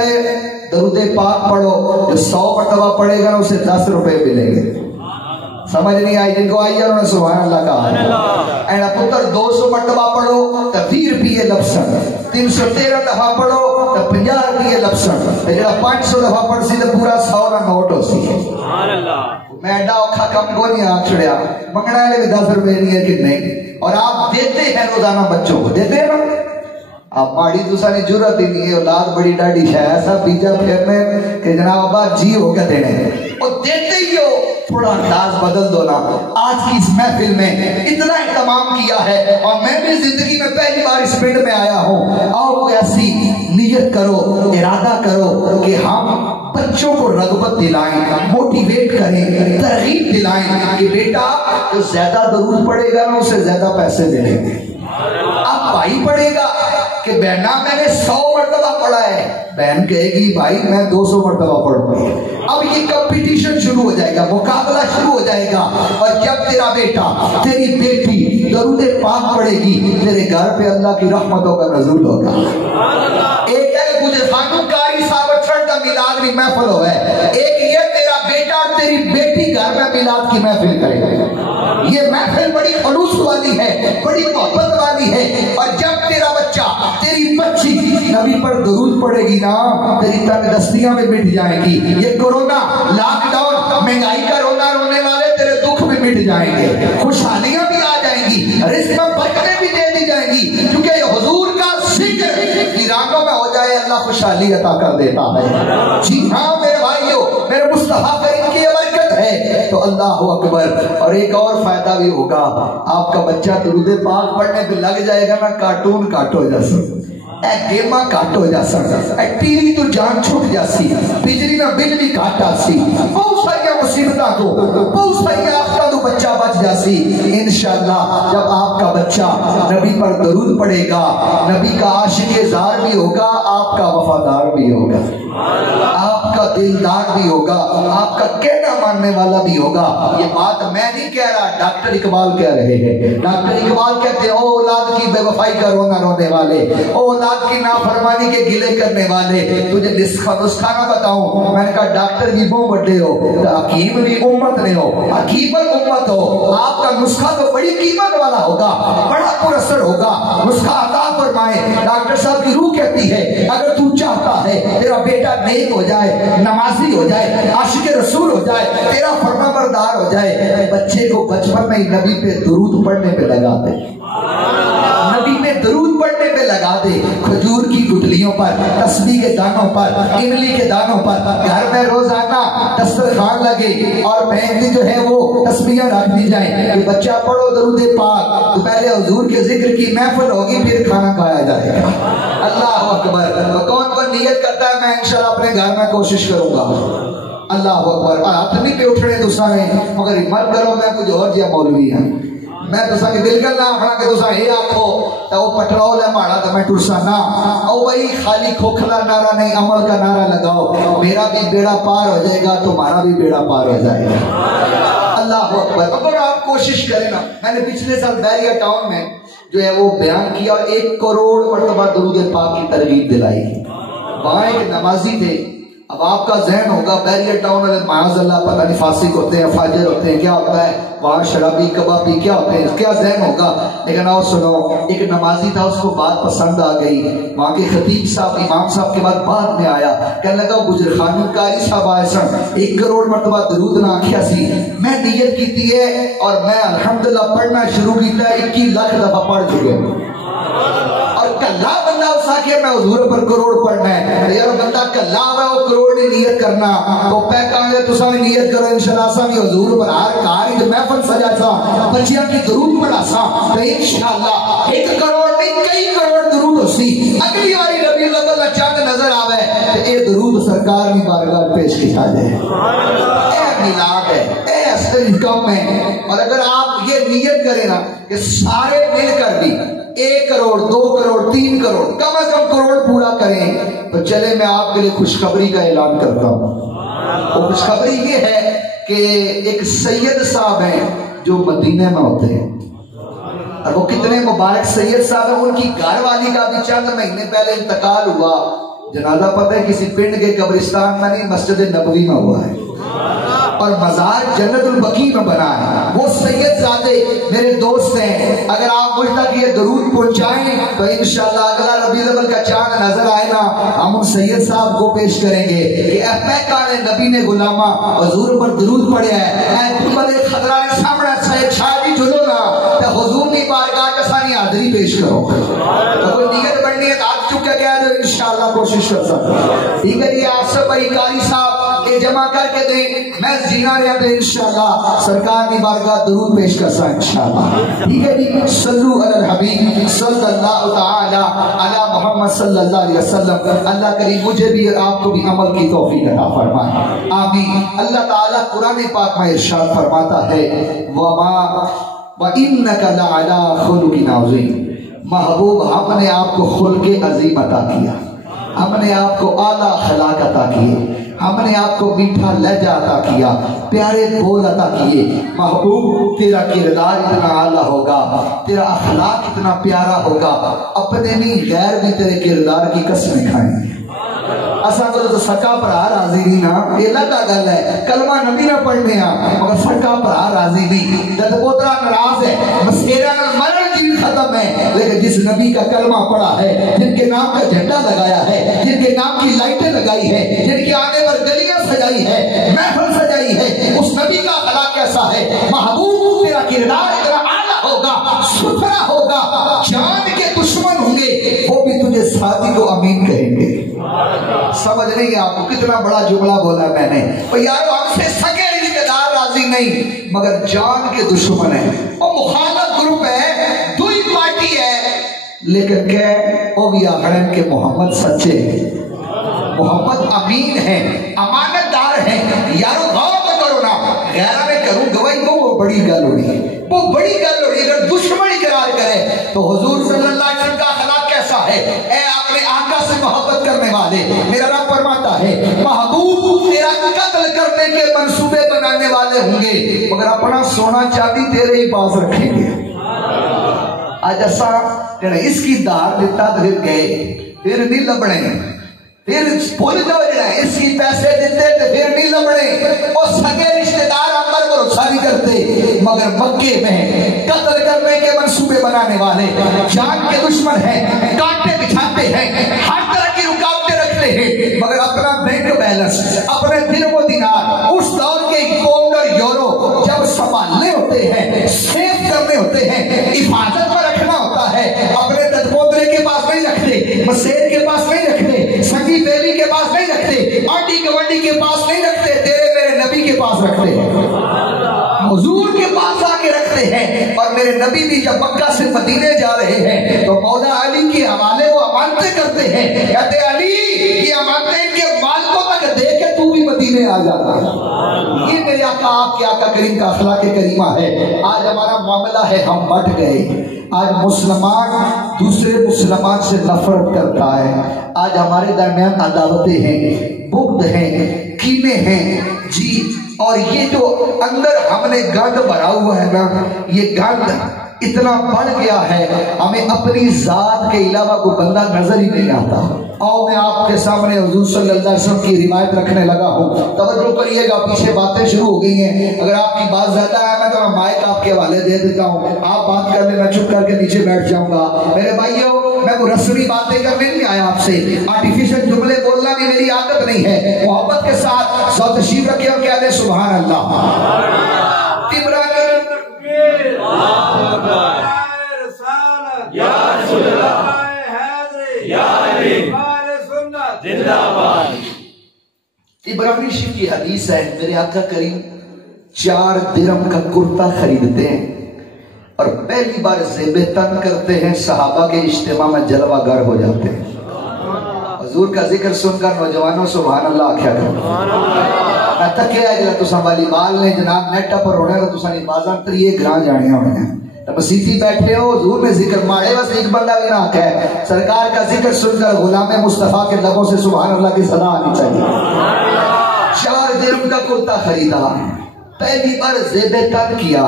درود پاک پڑھو، جو 100 مرتبہ پڑھے گا اسے 10 روپے ملیں گے۔ سمجھ نہیں آئی؟ جن کو آئی ہے انہوں نے سبحان اللہ کہا۔ اینا پتر 200 مرتبہ پڑھو تو 20 روپے لفظن، 313 دفعہ پڑھو تو 50 روپے لفظن، جڑا 500 دفعہ پڑھ سی تو پورا 100 کا نوٹ ہو سی۔ میں ایڈا اوکھا کم کو نہیں آنکھ چھڑیا، منگنا ہے بھی 10 روپے نہیں ہے کہ نہیں، اور آپ دیتے ہیں روزانہ بچوں کو، دیتے ہیں نا؟ آپ ماڑی دوسرا نے جرت ہی نہیں ہے، اولاد بڑی ڈاڑی ہے، ایسا بیجا پھیرنے کہ جناب ابا جی ہو کے دینے، اور دیتے ہی ہو، تھوڑا انداز بدل دو نا۔ آج کی اس محفل میں اتنا اہتمام کیا ہے، اور میں بھی زندگی میں پہلی بار اس پنڈ میں آیا ہوں، آؤ کوئی ایسی نیت کرو، ارادہ کرو کہ ہم بچوں کو رغبت دلائیں، موٹیویٹ کریں، ترغیب دلائیں کہ بیٹا جو زیادہ درود پڑے گا نا اسے زیادہ پیسے ملیں گے۔ اب بھائی پڑھے گا کہ بہنا میں نے 100 مرتبہ پڑھا ہے، بہن کہے گی بھائی میں 200 مرتبہ پڑھوں گی۔ اب یہ کمپٹیشن شروع ہو جائے گا، مقابلہ شروع ہو جائے گا، اور جب تیرا بیٹا تیری بیٹی درود پاک پڑھے گی تیرے گھر پہ اللہ کی رحمتوں کا نزول ہوگا۔ ایک ہے مجھے خانوں کاری صاحب چھڑ کا میلاد بھی محفل ہو ہے، ایک یہ تیرا بیٹا اور تیری بیٹی گھر میں میلاد کی محفل کرے گا۔ یہ محفل بڑی خلوص والی ہے، بڑی محبت والی ہے، اور جب تیرا بچہ تیری بچی نبی پر درود پڑے گی نا تیری تنگ دستیاں میں مٹ جائیں گی۔ یہ کورونا لاک ڈاؤن مہنگائی کا رونا رونے والے تیرے دکھ بھی مٹ جائیں گے، خوشحالیاں بھی آ جائیں گی، رزق میں برکتیں بھی دے دی جائیں گی، کیونکہ یہ حضور کا ذکر ویرانوں میں ہو جائے اللہ خوشحالی عطا کر دیتا ہے۔ جی ہاں میرے بھائیوں، میرے مصطفیٰ کریم کی برکت ہے تو اللہ اکبر۔ اور ایک اور فائدہ بھی ہوگا، آپ کا بچہ درود پاک پڑھنے پہ لگ جائے گا نا، کارٹون کاٹ ہو جا سکتا، گیما کٹ ہو جا سکتا، ٹی وی تو جان چھٹ جاسی، بجلی نہ بل بھی کٹ آسی، بہت ساری مصیبتاں تو بہت ساری آفتاں تو بچہ بچ جاسی۔ انشاءاللہ جب آپ کا بچہ نبی پر درود پڑھے گا، نبی کا عاشق زار بھی ہوگا، آپ کا وفادار بھی ہوگا، آپ کا دلدار بھی ہوگا، آپ کا کہنا ماننے والا بھی ہوگا۔ یہ بات میں نہیں کہہ رہا، ڈاکٹر اقبال کہہ رہے ہیں۔ ڈاکٹر اقبال کہتے ہیں او اولاد کی بے وفائی کا رونا رونے والے، او اولاد کی نافرمانی کے گلے کرنے والے، تجھے نسخہ نہ بتاؤں؟ میں نے کہا ڈاکٹر بھی بہت بڑے ہو، حکیم بھی امت نے ہو، حکیم امت ہو، آپ کا نسخہ تو بڑی قیمت والا ہوگا، بڑا پر اثر ہوگا، نسخہ عطا فرمائے۔ ڈاکٹر صاحب کی روح کہتی ہے اگر تو چاہتا ہے تیرا بیٹا نیک ہو جائے، نمازی ہو جائے، عاشق رسول ہو جائے، تیرا فرما بردار ہو جائے، بچے کو بچپن میں ہی نبی پہ درود پڑھنے پہ لگا دے، نبی پہ درود پڑھنے پہ لگا دے، کھجور کی گٹلیوں پر، تسبیح کے دانوں پر، املی کے دانوں پر، گھر میں روزانہ دسترخوان لگے اور مہندی جو ہے وہ تسبیحیں رکھ دی جائیں کہ بچہ پڑھو درود پاک، تو پہلے حضور کے ذکر کی محفل ہوگی پھر کھانا کھایا جائے گا۔ اللہ اکبر۔ کون کون نیت کرتا ہے میں انشاءاللہ اپنے گھر میں کوشش کروں گا؟ اللہ اکبر۔ ہاتھ نہیں پہ اٹھنے دوسرا نے، مگر ہمت کرو میں کچھ اور جیا مولوی ہیں، میں تو ساکے بالکل نہ آخنا کہ تو یہ آکھو تو وہ پٹرول ہے ماڑا تو میں ٹرسا نہ، او بھائی خالی کھوکھلا نعرہ نہیں، عمل کا نعرہ لگاؤ، میرا بھی بیڑا پار ہو جائے گا تمہارا بھی بیڑا پار ہو جائے گا۔ اللہ اکبر۔ اگر آپ کوشش کریں نا، میں نے پچھلے سال بیریا ٹاؤن میں جو ہے وہ بیان کیا اور 1 کروڑ مرتبہ درود پاک کی ترغیب دلائی۔ وہاں ایک نمازی تھے، اب آپ کا ذہن ہوگا بیریئر ٹاؤن والے معاذ اللہ پتہ نہیں فاسق ہوتے ہیں، فاجر ہوتے ہیں، کیا ہوتا ہے وہاں شرابی کبابی کیا ہوتے ہیں، کیا ذہن ہوگا. لیکن آؤ سنو، ایک نمازی تھا، اس کو بات پسند آ گئی. وہاں کے خطیب صاحب امام صاحب کے بعد میں آیا، کہنے لگا گجر خانو کاری صاحب آئے سن 1 کروڑ مرتبہ درود نہ آکھیا سی، میں نیت کیتی ہے اور میں الحمدللہ پڑھنا شروع کیتا ہے، 21 لاکھ دفعہ پڑھ چکے. اور کلا بندہ اس آکھے میں حضور پر کروڑ پڑھنا ہے، یار بندہ کلا ہے وہ کروڑ نہیں نیت کرنا تو پہ کہاں تساں بھی نیت کرو انشاءاللہ اساں بھی حضور پر ہر کار وچ محفل سجا سا، بچیاں کی درود پڑھا سا تو انشاءاللہ 1 کروڑ نہیں کئی کروڑ درود ہوسی. اگلی باری ربیع الاول چاند نظر آوے تے اے درود سرکار کی بارگاہ پیش کیتا جائے. اے میلاد ہے، اے اصل کم ہے. اور اگر آپ یہ نیت کریں نا کہ سارے مل کر بھی 1 کروڑ 2 کروڑ 3 کروڑ کم از کم کروڑ پورا کریں تو چلے میں آپ کے لیے خوشخبری کا اعلان کرتا ہوں. وہ خوشخبری یہ ہے کہ ایک سید صاحب ہیں جو مدینہ میں ہوتے ہیں، اور وہ کتنے مبارک سید صاحب ہیں. ان کی گھر والی کا بھی چند مہینے پہلے انتقال ہوا. جنازہ پتہ ہے کسی پنڈ کے قبرستان میں نہیں، مسجد نبوی میں ہوا ہے اور مزار جنت البقیع میں بنا ہے. وہ سید زادے میرے دوست ہیں، اگر آپ مجھ تک یہ درود پہنچائیں تو انشاءاللہ اگلا ربیع الاول کا چاند نظر آئے نا ہم ان سید صاحب کو پیش کریں گے کہ اے پیکان نبی نے غلامہ حضور پر درود پڑھیا ہے. اے تمہارے خطرہ نے سامنے سید شاہ جی جلو نا تو حضور کی بارگاہ کسانی حاضری پیش کرو. تو کوئی نیت بڑھنی ہے آپ چکے گیا تو انشاءاللہ کوشش کر سکتے. ٹھیک ہے جی، آپ سے بھائی قاری صاحب یہ جمع کر کے دیں، میں زینا رہا تو انشاءاللہ سرکار کی بارگاہ درود پیش کر سا انشاءاللہ. ٹھیک ہے جی، صلو علی الحبیب صلی اللہ تعالی علی محمد صلی اللہ علیہ وسلم. اللہ کریم مجھے بھی اور آپ کو بھی عمل کی توفیق عطا فرمائے، آمین. اللہ تعالی قرآن پاک میں ارشاد فرماتا ہے وَإِنَّكَ لَعَلَىٰ خُلُقٍ عَظِيمٍ. محبوب ہم نے آپ کو خلق عظیم عطا کیا، ہم نے آپ کو اعلیٰ اخلاق عطا کیے، ہم نے آپ کو میٹھا لہجہ عطا کیا، پیارے بول عطا کیے. محبوب تیرا کردار اتنا اعلیٰ ہوگا، تیرا اخلاق اتنا پیارا ہوگا، اپنے نہیں غیر بھی تیرے کردار کی قسمیں کھائیں گے. اساں کو تو سکا بھرا راضی نہیں نا، یہ لگا گل ہے کلمہ نبی نہ پڑھنے مگر سکا بھرا راضی نہیں. جب پوترا ناراض ہے مسیرا مرن جی ختم ہے، لیکن جس نبی کا کلمہ پڑھا ہے، جن کے نام کا جھنڈا لگایا ہے، جن کے نام کی لائٹیں لگائی ہے، جن کے آنے پر گلیاں سجائی ہے، محفل سجائی ہے، اس نبی کا اخلاق کیسا ہے. محبوب تیرا کردار اتنا اعلیٰ ہوگا، ستھرا ہوگا، جان کے دشمن ہوں گے وہ بھی تجھے ساتھی کو امین کہیں گے. سمجھ نہیں آپ کو کتنا بڑا جملہ بولا میں نے. یارو ہم سے سگے رشتے دار راضی نہیں مگر جان کے دشمن ہیں. وہ مخالف گروپ ہے، دوئی پارٹی ہے، لیکن کہ وہ بھی آخرین کے محمد سچے ہیں، محمد امین ہیں، امانت دار ہیں. یارو غور کرو نا، غیرہ میں کروں گواہی وہ بڑی گل ہو رہی ہے، وہ بڑی گل ہو رہی ہے. اگر دشمن اقرار کرے تو حضور صلی اللہ علیہ وسلم کا اخلاق کیسا ہے. اے اپنے آقا سے محبت کرنے والے، میرا رب فرماتا ہے محبوب تیرا قتل کرنے کے منصوبے بنانے والے ہوں گے مگر اپنا سونا چاندی تیرے ہی پاس رکھیں گے. آج ایسا اس کی دار دیتا پھر گئے، پھر نہیں لبڑے، پھر بھول جاؤ جڑا اس کی پیسے دیتے تو پھر نہیں لبڑے. اور سگے رشتے دار پر بھروسہ نہیں کرتے مگر مکے میں قتل کرنے کے منصوبے بنانے والے، جان کے دشمن ہیں، کانٹے بچھاتے ہیں، ہر طرح کی رکاوٹیں رکھتے ہیں مگر اپنا بینک بیلنس، اپنے درہم و دینار اس دور کے پاؤنڈ یورو جب سنبھالنے ہوتے ہیں، سیو کرنے ہوتے ہیں، حفاظت میں رکھنا ہوتا ہے، اپنے ددپوترے کے پاس نہیں رکھتے، مسیر کے پاس نہیں رکھتے، سگی بیوی کے پاس نہیں رکھتے، آنٹی گوانڈی کے پاس نہیں رکھتے، تیرے میرے نبی کے پاس رکھتے ہیں، حضور کے پاس آ کے رکھتے ہیں. اور میرے نبی بھی جب مکہ سے مدینے جا رہے ہیں تو مولا علی کے حوالے وہ امانتیں کرتے ہیں، کہتے علی یہ امانتیں ان کے مالکوں تک دے کے تو بھی مدینے آ جاتا. یہ میرے آقا آپ کے آقا کریم کا اخلاق کریمہ ہے. آج ہمارا معاملہ ہے ہم بٹ گئے. آج مسلمان دوسرے مسلمان سے نفرت کرتا ہے. آج ہمارے درمیان عداوتیں ہیں، بغض ہیں، کینے ہیں جی. اور یہ جو اندر ہم نے گند بھرا ہوا ہے نا، یہ گند اتنا بڑھ گیا ہے ہمیں اپنی ذات کے علاوہ کوئی بندہ نظر ہی نہیں آتا. اور میں آپ کے سامنے حضور صلی اللہ علیہ وسلم کی روایت رکھنے لگا ہوں. توجہ کریے گا, پیچھے باتیں شروع ہو گئی ہیں. اگر آپ کی بات زیادہ ہے میں تو مائک آپ کے حوالے دے دیتا ہوں, آپ بات کر لیں, میں چپ کر کے نیچے بیٹھ جاؤں گا. میرے بھائیو, میں کوئی رسمی باتیں کرنے نہیں آیا آپ سے, آرٹیفیشل جملے بولنا بھی میری عادت نہیں ہے. محبت کے ساتھ سو تشریف رکھے اور کہہ دیں سبحان اللہ. عبرانی شریف کی حدیث ہے, میرے آقا کریم 4 درہم کا کرتا خریدتے ہیں اور پہلی بار زیب تن کرتے ہیں, صحابہ کے اجتماع میں جلوہ گر ہو جاتے ہیں. حضور کا ذکر سن کر نوجوانوں سبحان اللہ آکھیا کرو. میں تکیا ہے جلا تساں والی بال نے جناب نیٹا پر ہونے تو تساں نہیں بازاں تریے گراں جانے ہونے ہیں. مسیحی بیٹھے ہو, حضور نے ذکر ماڑے بس ایک بندہ بھی نہ آکھا ہے. سرکار کا ذکر سن کر غلام مصطفیٰ کے لبوں سے سبحان اللہ کی صدا آنی چاہیے. 4 درہم کا کرتا خریدا, پہلی بار زیب تن کیا,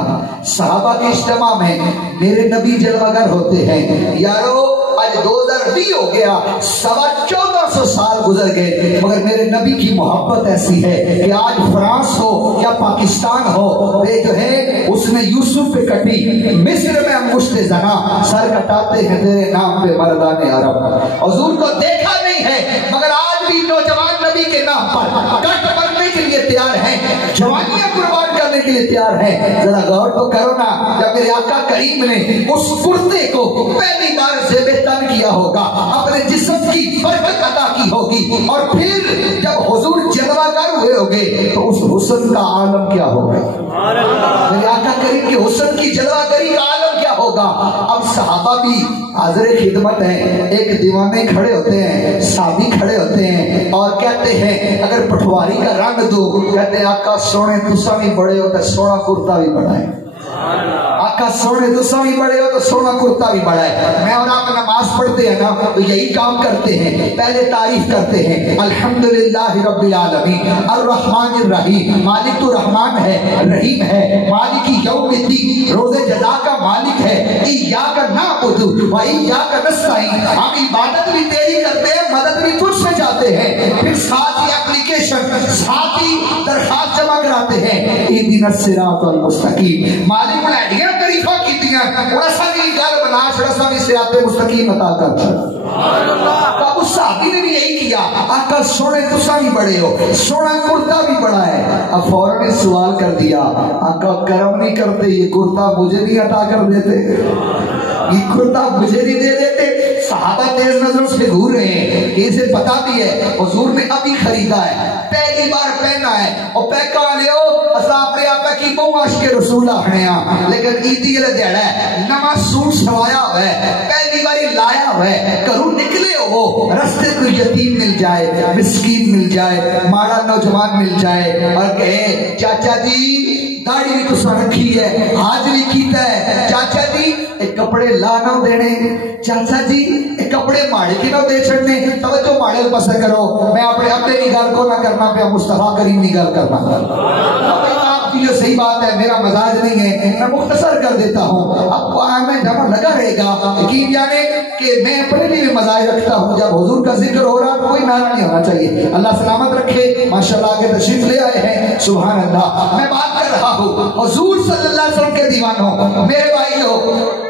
صحابہ کے اجتماع میں میرے نبی جلوہ گر ہوتے ہیں. یارو آج 2020 ہو گیا, 1450 سال گزر گئے, مگر میرے نبی کی محبت ایسی ہے کہ آج فرانس ہو یا پاکستان ہو, یہ جو ہے اس نے یوسف پہ کٹی, مصر میں انگشت زنا, سر کٹاتے ہیں تیرے نام پہ مردان عرب. حضور کو دیکھا نہیں ہے مگر آج بھی نوجوان نبی کے نام پر کٹ بننے کے لیے تیار ہیں, جوانیاں قربان کرنے کے لیے تیار ہیں. ذرا غور تو کرو نا, جب میرے آقا کریم نے اس کرتے کو پہلی بار زیب تن کیا ہوگا, اپنے جسم کی برکت عطا کی ہوگی, اور پھر جب حضور جلوہ گر ہوئے ہوگے تو اس حسن کا عالم کیا ہوگا. میرے آقا کریم کے حسن کی جلوہ گری کا عالم کیا ہوگا. اب صحابہ بھی حاضر خدمت ہیں, ایک دیوانے کھڑے ہوتے ہیں, صحابی کھڑے ہوتے ہیں اور کہتے ہیں اگر پٹواری کا رنگ دو, کہتے ہیں آقا سونے تسا بھی بڑے ہو تو سونا کرتا بھی بڑا ہے. آقا سونے تسا بھی بڑے ہو تو سونا کرتا بھی بڑا ہے. میں اور آپ نماز پڑھتے ہیں نا تو یہی کام کرتے ہیں, پہلے تعریف کرتے ہیں الحمدللہ رب العالمین الرحمن الرحیم, مالک تو رحمان ہے, رحیم ہے, مالک یوم الدین, روز جزا کا مالک ہے, ایاک نعبد و ایاک نستعین, ہم عبادت بھی تیری کرتے ہیں, مدد بھی تجھ سے چاہتے ہیں. پھر ساتھ ہی اپلیکیشن, ساتھ ہی درخواست جمع کراتے ہیں اہدنا الصراط المستقیم. مالک نے ایڈیاں تعریفہ کی دیاں, اور ساری گل بنا چھڑا ساری صراط مستقیم عطا کر سبحان اللہ. تو اس صحابی نے بھی یہی کیا, آقا سونے تسا بھی بڑے ہو, سونا کرتا بھی بڑا ہے. اب فوراً سوال کر دیا, آقا کرم نہیں کرتے, یہ کرتا مجھے نہیں عطا کر دیتے, یہ کرتا مجھے نہیں دے دیتے. صحابہ تیز نظروں سے گھور رہے ہیں کہ اسے پتا بھی ہے حضور نے ابھی خریدا ہے, پہلی بار پہنا ہے, اور پیکا لیو اسا اپنے آپ کی بہو عاشق رسول آخنے ہاں, لیکن عیدی والے دیڑا ہے, نواں سوٹ سوایا ہوا ہے, پہلی باری لایا ہوا ہے, گھروں نکلے ہو, رستے کوئی یتیم مل جائے, مسکین مل جائے, ماڑا نوجوان مل جائے اور کہے چاچا جی داڑھی بھی تسا رکھی ہے, حاضری کیتا ہے, چاچا جی ایک کپڑے لا نہ دینے, چاچا جی ایک کپڑے ماڑے کی نہ دے چھڑنے. توجہ ماڑے پسند کرو, میں اپنے ابے کی گل کو نہ کرنا پیا, مصطفیٰ کریم کی گل کرنا. یہ صحیح بات ہے, میرا مزاج نہیں ہے, میں مختصر کر دیتا ہوں. اب میں جانا لگا رہے گا, یقین جانے کہ میں اپنے لیے مزاج رکھتا ہوں. جب حضور کا ذکر ہو رہا تو کوئی نعرہ نہیں ہونا چاہیے. اللہ سلامت رکھے, ماشاءاللہ آگے تشریف لے آئے ہیں, سبحان اللہ. میں بات کر رہا ہوں حضور صلی اللہ علیہ وسلم کے دیوانوں, میرے بھائیو,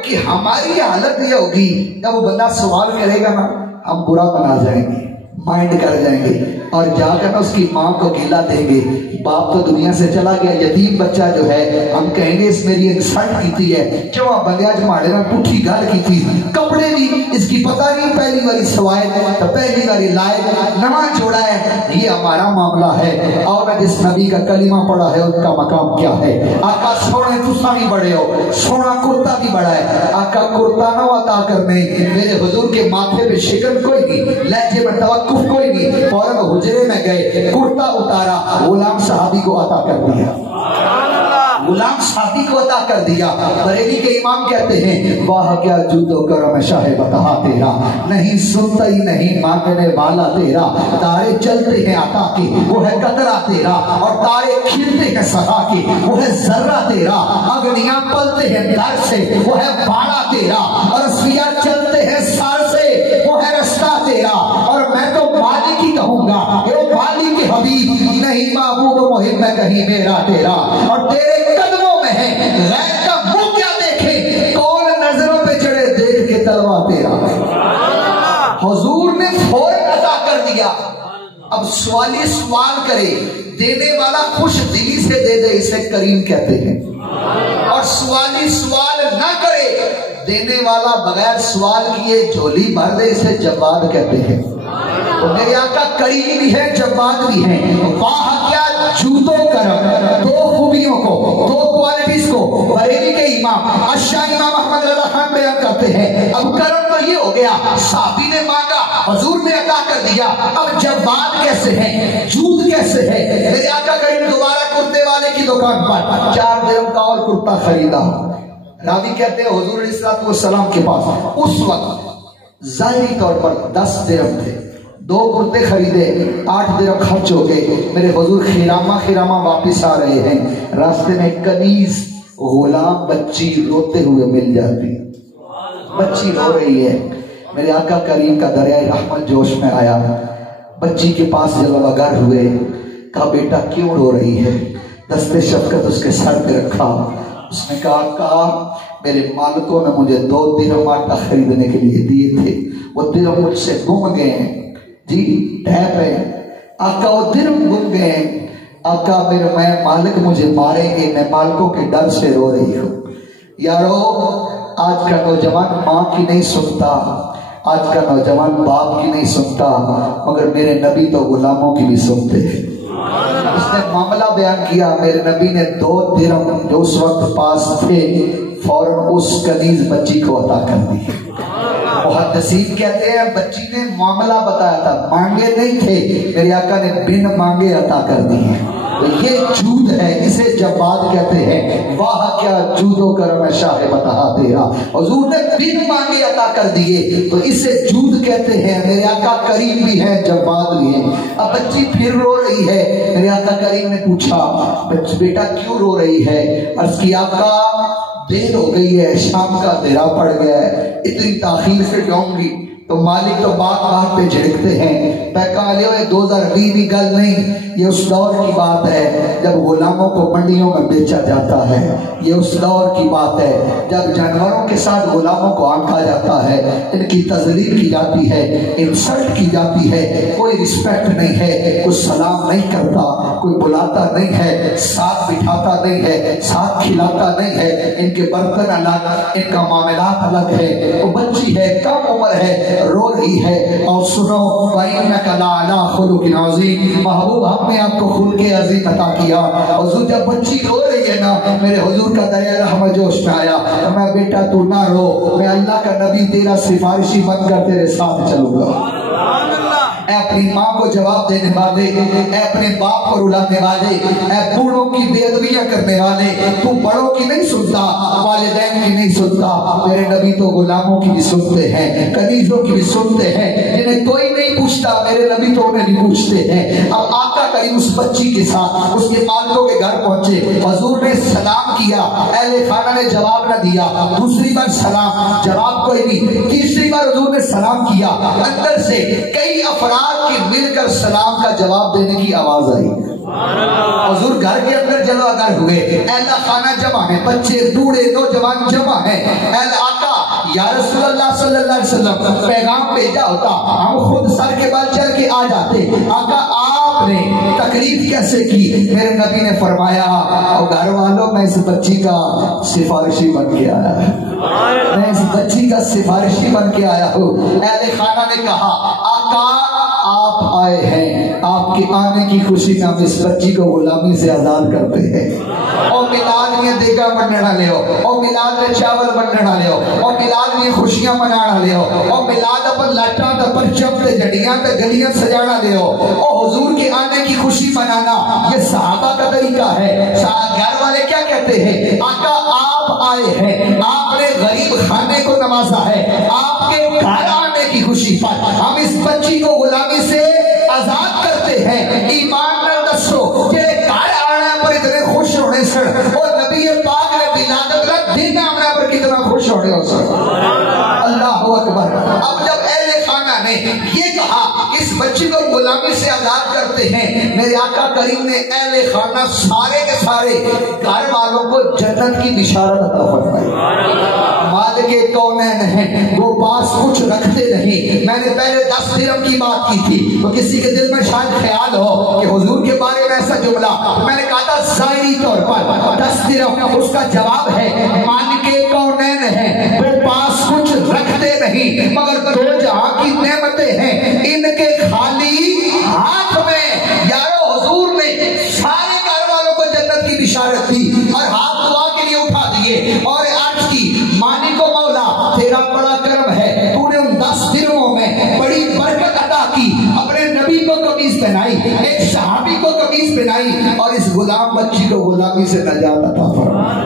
کہ ہماری حالت یہ ہوگی جب وہ بندہ سوال کرے گا نا, ہم برا بنا جائیں گے, مائنڈ کر جائیں گے, اور جا کر نا اس کی ماں کو گیلا دیں گے. باپ تو دنیا سے چلا گیا, یتیم بچہ جو ہے ہم کہیں گے اس میری انسلٹ کیتی ہے, جوا بندیا جماڑے میں پٹھی گل کی تھی, کپڑے بھی اس کی پتہ نہیں, پہلی باری سوائے تو پہلی باری لائے, نواں جوڑا ہے, یہ ہمارا معاملہ ہے. اور جس نبی کا کلمہ پڑھا ہے ان کا مقام کیا ہے. آقا سونے تسا بھی بڑے ہو, سونا کرتا بھی بڑا ہے. آقا کرتا نہ عطا کرنے, میرے حضور کے ماتھے پہ شکن کوئی نہیں, لہجے میں توقف کوئی نہیں, فوراً حجرے میں گئے, کرتا اتارا, غلام صحابی کو عطا کر دیا. غلام ساتھی کو عطا کر دیا. بریلی کے امام کہتے ہیں واہ کیا جود و کرم شاہ بتا تیرا, نہیں سنتا ہی نہیں مانگنے والا تیرا. تارے چلتے ہیں عطا کے وہ ہے قطرہ تیرا, اور تارے کھلتے ہیں سخا کے وہ ہے ذرہ تیرا. اگنیاں پلتے ہیں در سے وہ ہے باڑا تیرا, اور اسفیاں چلتے ہیں سار سے وہ ہے رستہ تیرا. اور میں تو مالک ہی کہوں گا اے مالک کے حبیب, نہیں محبوب محب ہے کہیں میرا تیرا. اور تیرے قدموں میں ہے غیر کا منہ کیا دیکھے, کون نظروں پہ چڑھے دیکھ کے تلوا تیرا. حضور نے فوراً عطا کر دیا. اب سوالی سوال کرے, دینے والا خوش دلی سے دے دے اسے کریم کہتے ہیں, اور سوالی سوال نہ کرے, دینے والا بغیر سوال کیے جھولی بھر دے اسے جواد کہتے ہیں. تو میرے آقا کریم بھی ہے جواد بھی ہے. واہ کیا جود و کرم, دو خوبیوں کو دو کوالٹیز کو بریلی کے امام اشاہ امام احمد رضا خان بیان کرتے ہیں. اب کرم تو یہ ہو گیا, صحابی نے مانگا حضور نے عطا کر دیا. اب جواد کیسے ہے, جود کیسے ہے. میرے آقا کریم دوبارہ کرتے والے کی دکان پر 4 درہم کا اور کرتا خریدا. راوی کہتے ہیں حضور علیہ السلام کے پاس اس وقت ظاہری طور پر 10 درہم تھے. 2 کرتے خریدے, 8 درہم خرچ ہو گئے. میرے حضور خیرامہ واپس آ رہے ہیں, راستے میں کنیز غلام بچی روتے ہوئے مل جاتی. بچی رو رہی ہے. میرے آقا کریم کا دریائے رحمت جوش میں آیا. بچی کے پاس جب اگر ہوئے, کہا بیٹا کیوں رو رہی ہے. دستے شفقت اس کے سر پہ رکھا. اس نے کہا میرے مالکوں نے مجھے 2 درہم آٹا خریدنے کے لیے دیے تھے, وہ درہم مجھ سے گم گئے ہیں. جی ٹھیک ہے آقا, وہ درہم گم گئے ہیں. آقا میرے میں مالک مجھے ماریں گے, میں مالکوں کے ڈر سے رو رہی ہوں. یارو آج کا نوجوان ماں کی نہیں سنتا, آج کا نوجوان باپ کی نہیں سنتا, مگر میرے نبی تو غلاموں کی بھی سنتے ہیں. اس نے معاملہ بیان کیا. میرے نبی نے 2 درہم جو اس وقت پاس تھے فوراً اس کنیز بچی کو عطا کر دی. محدثین کہتے ہیں بچی نے معاملہ بتایا تھا, مانگے نہیں تھے, میرے آقا نے بن مانگے عطا کر دی. تو یہ جود ہے, اسے جواد کہتے ہیں. واہ کیا جود و کرم ہے شاہ بتا تیرا. حضور نے بن مانگے عطا کر دیے تو اسے جود کہتے ہیں. میرے آقا کریم بھی ہے جواد بھی ہے. اب بچی پھر رو رہی ہے. میرے آقا کریم نے پوچھا بیٹا کیوں رو رہی ہے. عرض کی آقا دیر ہو گئی ہے, شام کا اندھیرا پڑ گیا ہے, اتنی تاخیر سے جاؤں گی تو مالک تو بات پہ جھڑکتے ہیں. میں کہا لے 2020 کی گل نہیں, یہ اس دور کی بات ہے جب غلاموں کو منڈیوں میں بیچا جاتا ہے. یہ اس دور کی بات ہے جب جانوروں کے ساتھ غلاموں کو آنکھا جاتا ہے, ان کی تذلیل کی جاتی ہے, انسلٹ کی جاتی ہے. کوئی رسپیکٹ نہیں ہے, کوئی سلام نہیں کرتا, کوئی بلاتا نہیں ہے, ساتھ بٹھاتا نہیں ہے, ساتھ کھلاتا نہیں ہے. ان کے برتن الگ, ان کا معاملات الگ ہے. وہ بچی ہے, کم عمر ہے, رو رہی ہے. اور سنو وَإِنَّكَ لَعَلَىٰ خُلُقٍ عَظِيمٍ, محبوب ہم نے آپ کو خلق عظیم عطا کیا. حضور جب بچی رو رہی ہے نا, میرے حضور کا دریا رحمت جوش میں آیا. میں بیٹا تو نہ رو, میں اللہ کا نبی تیرا سفارشی بن کر تیرے ساتھ چلوں گا. اے اپنی ماں کو جواب دینے والے, اے اپنے باپ کو رلانے والے, اے بوڑھوں کی بے ادبیاں کرنے والے, تو بڑوں کی نہیں سنتا, والدین کی نہیں سنتا. میرے نبی تو غلاموں کی بھی سنتے ہیں, کنیزوں کی بھی سنتے ہیں, جنہیں کوئی نہیں پوچھتا, میرے نبی تو انہیں نہیں پوچھتے ہیں. اب آقا کریم اس بچی کے ساتھ اس کے مالکوں کے گھر پہنچے. حضور نے سلام کیا, اہل خانہ نے جواب نہ دیا. دوسری بار سلام, جواب کوئی نہیں. تیسری بار حضور نے سلام کیا, اندر سے کئی افراد کی مل کر سلام کا جواب دینے کی آواز آئی. حضور گھر کے اندر جلوہ گر ہوئے, اہل خانہ جمع ہے, بچے بوڑھے نوجوان جمع ہیں. اہل آقا یا رسول اللہ صلی اللہ علیہ وسلم پیغام بھیجا ہوتا, ہم خود سر کے بال چل کے آ جاتے. آقا آپ نے تقریر کیسے کی؟ میرے نبی نے فرمایا گھر والوں میں اس بچی کا سفارشی بن کے آیا ہے, میں اس بچی کا سفارشی بن کے آیا ہوں. اہل خانہ نے کہا آقا آپ آئے ہیں, آپ کے آنے کی خوشی میں ہم اس بچی کو غلامی سے آزاد کرتے ہیں. اور میلاد میں دیگا بننے والے ہو، اور میلاد میں چاول بننے والے ہو، اور میلاد میں خوشیاں منانے والے ہو، اور میلاد پر لاٹاں تے پرچم تے جڑیاں تے گلیاں سجانے والے ہو، اور حضور کے آنے کی خوشی منانا یہ صحابہ کا طریقہ ہے۔ گھر والے کیا کہتے ہیں؟ آقا آپ آئے ہیں، آپ نے غریب خانے کو نوازا ہے، آپ کے گھر آنے کی خوشی پر ہم اس بچی کو غلامی سے آزاد کرتے ہیں۔ ایمان نہ دسو کہ گھر آنے پر اتنے خوش ہونے سے اور نبی پاک نے ولادت کا دن آنے پر کتنا خوش ہونے ہو سکتا۔ اللہ اکبر۔ اب جب اہل خانہ نے یہ کہا اس بچی کو غلامی سے آزاد کرتے ہیں، میرے آقا کریم نے اہل خانہ سارے کے سارے گھر والوں کو جنت کی بشارت عطا فرمائی۔ مالک کونین ہیں، وہ پاس کچھ رکھتے نہیں۔ میں نے پہلے 10 درہم کی بات کی تھی تو کسی کے دل میں شاید خیال ہو کہ حضور کے بارے میں ایسا جملہ، میں نے کہا تھا ظاہری طور پر 10 درہم، اس کا جواب ہے مالک کونین ہیں، وہ پاس کچھ رکھتے نہیں مگر دو جہاں کی نعمتیں ہیں ان کے خالی ہاتھ میں۔ یارو حضور نے سارے گھر والوں کو جنت کی بشارت دی اور ہاتھ دعا کے لیے اٹھا دیے اور عرض کی مالک و مولا تیرا بڑا کرم ہے، تو نے ان 10 دنوں میں بڑی برکت عطا کی، اپنے نبی کو قمیص پہنائی، ایک صحابی کو قمیص پہنائی اور اس غلام بچی کو غلامی سے نجات عطا فرمائی۔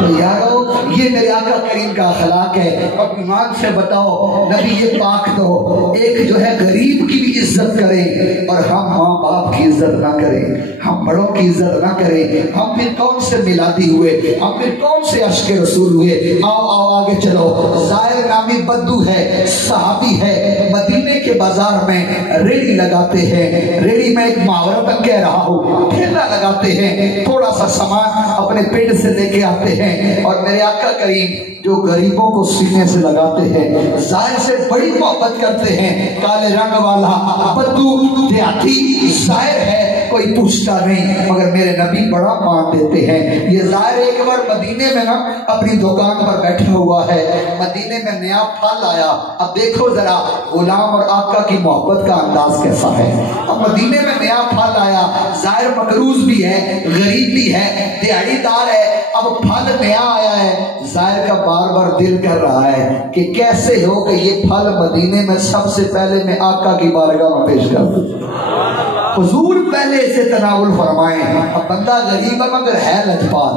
تو یارو یہ میرے آقا کریم کا اخلاق ہے۔ اور ایمان سے بتاؤ نبی یہ پاک تو ایک جو ہے غریب کی بھی عزت کریں اور ہم ماں باپ کی عزت نہ کریں، ہم بڑوں کی عزت نہ کریں، ہم پھر کون سے میلادی ہوئے، ہم پھر کون سے عشق رسول ہوئے۔ آؤ آگے چلو۔ زائر نامی بدو ہے، صحابی ہے، مدینے کے بازار میں ریڑی لگاتے ہیں، ریڑی میں ایک محاورہ تک کہہ رہا ہوں، ٹھیلا لگاتے ہیں، تھوڑا سا سامان اپنے پیٹ سے لے کے آتے ہیں اور میرے آقا کریم جو غریبوں کو سینے سے لگاتے ہیں، ظاہر سے بڑی محبت کرتے ہیں۔ کالے رنگ والا بدو دیہاتی ظاہر ہے، کوئی پوچھتا نہیں مگر میرے نبی بڑا مان دیتے ہیں۔ یہ ظاہر ایک بار مدینے میں نا اپنی دکان پر بیٹھا ہوا ہے، مدینے میں نیا پھل آیا۔ اب دیکھو ذرا غلام اور آقا کی محبت کا انداز کیسا ہے۔ اب مدینے میں نیا پھل آیا، ظاہر مقروض بھی ہے، غریب بھی ہے، دیہڑی دار ہے، اب پھل نیا آیا ہے، ظاہر کا بار بار دل کر رہا ہے کہ کیسے ہو کہ یہ پھل مدینے میں سب سے پہلے میں آقا کی بارگاہ میں پیش کر دوں، حضور پہلے اسے تناول فرمائیں۔ اب بندہ غریب مگر ہے لجپال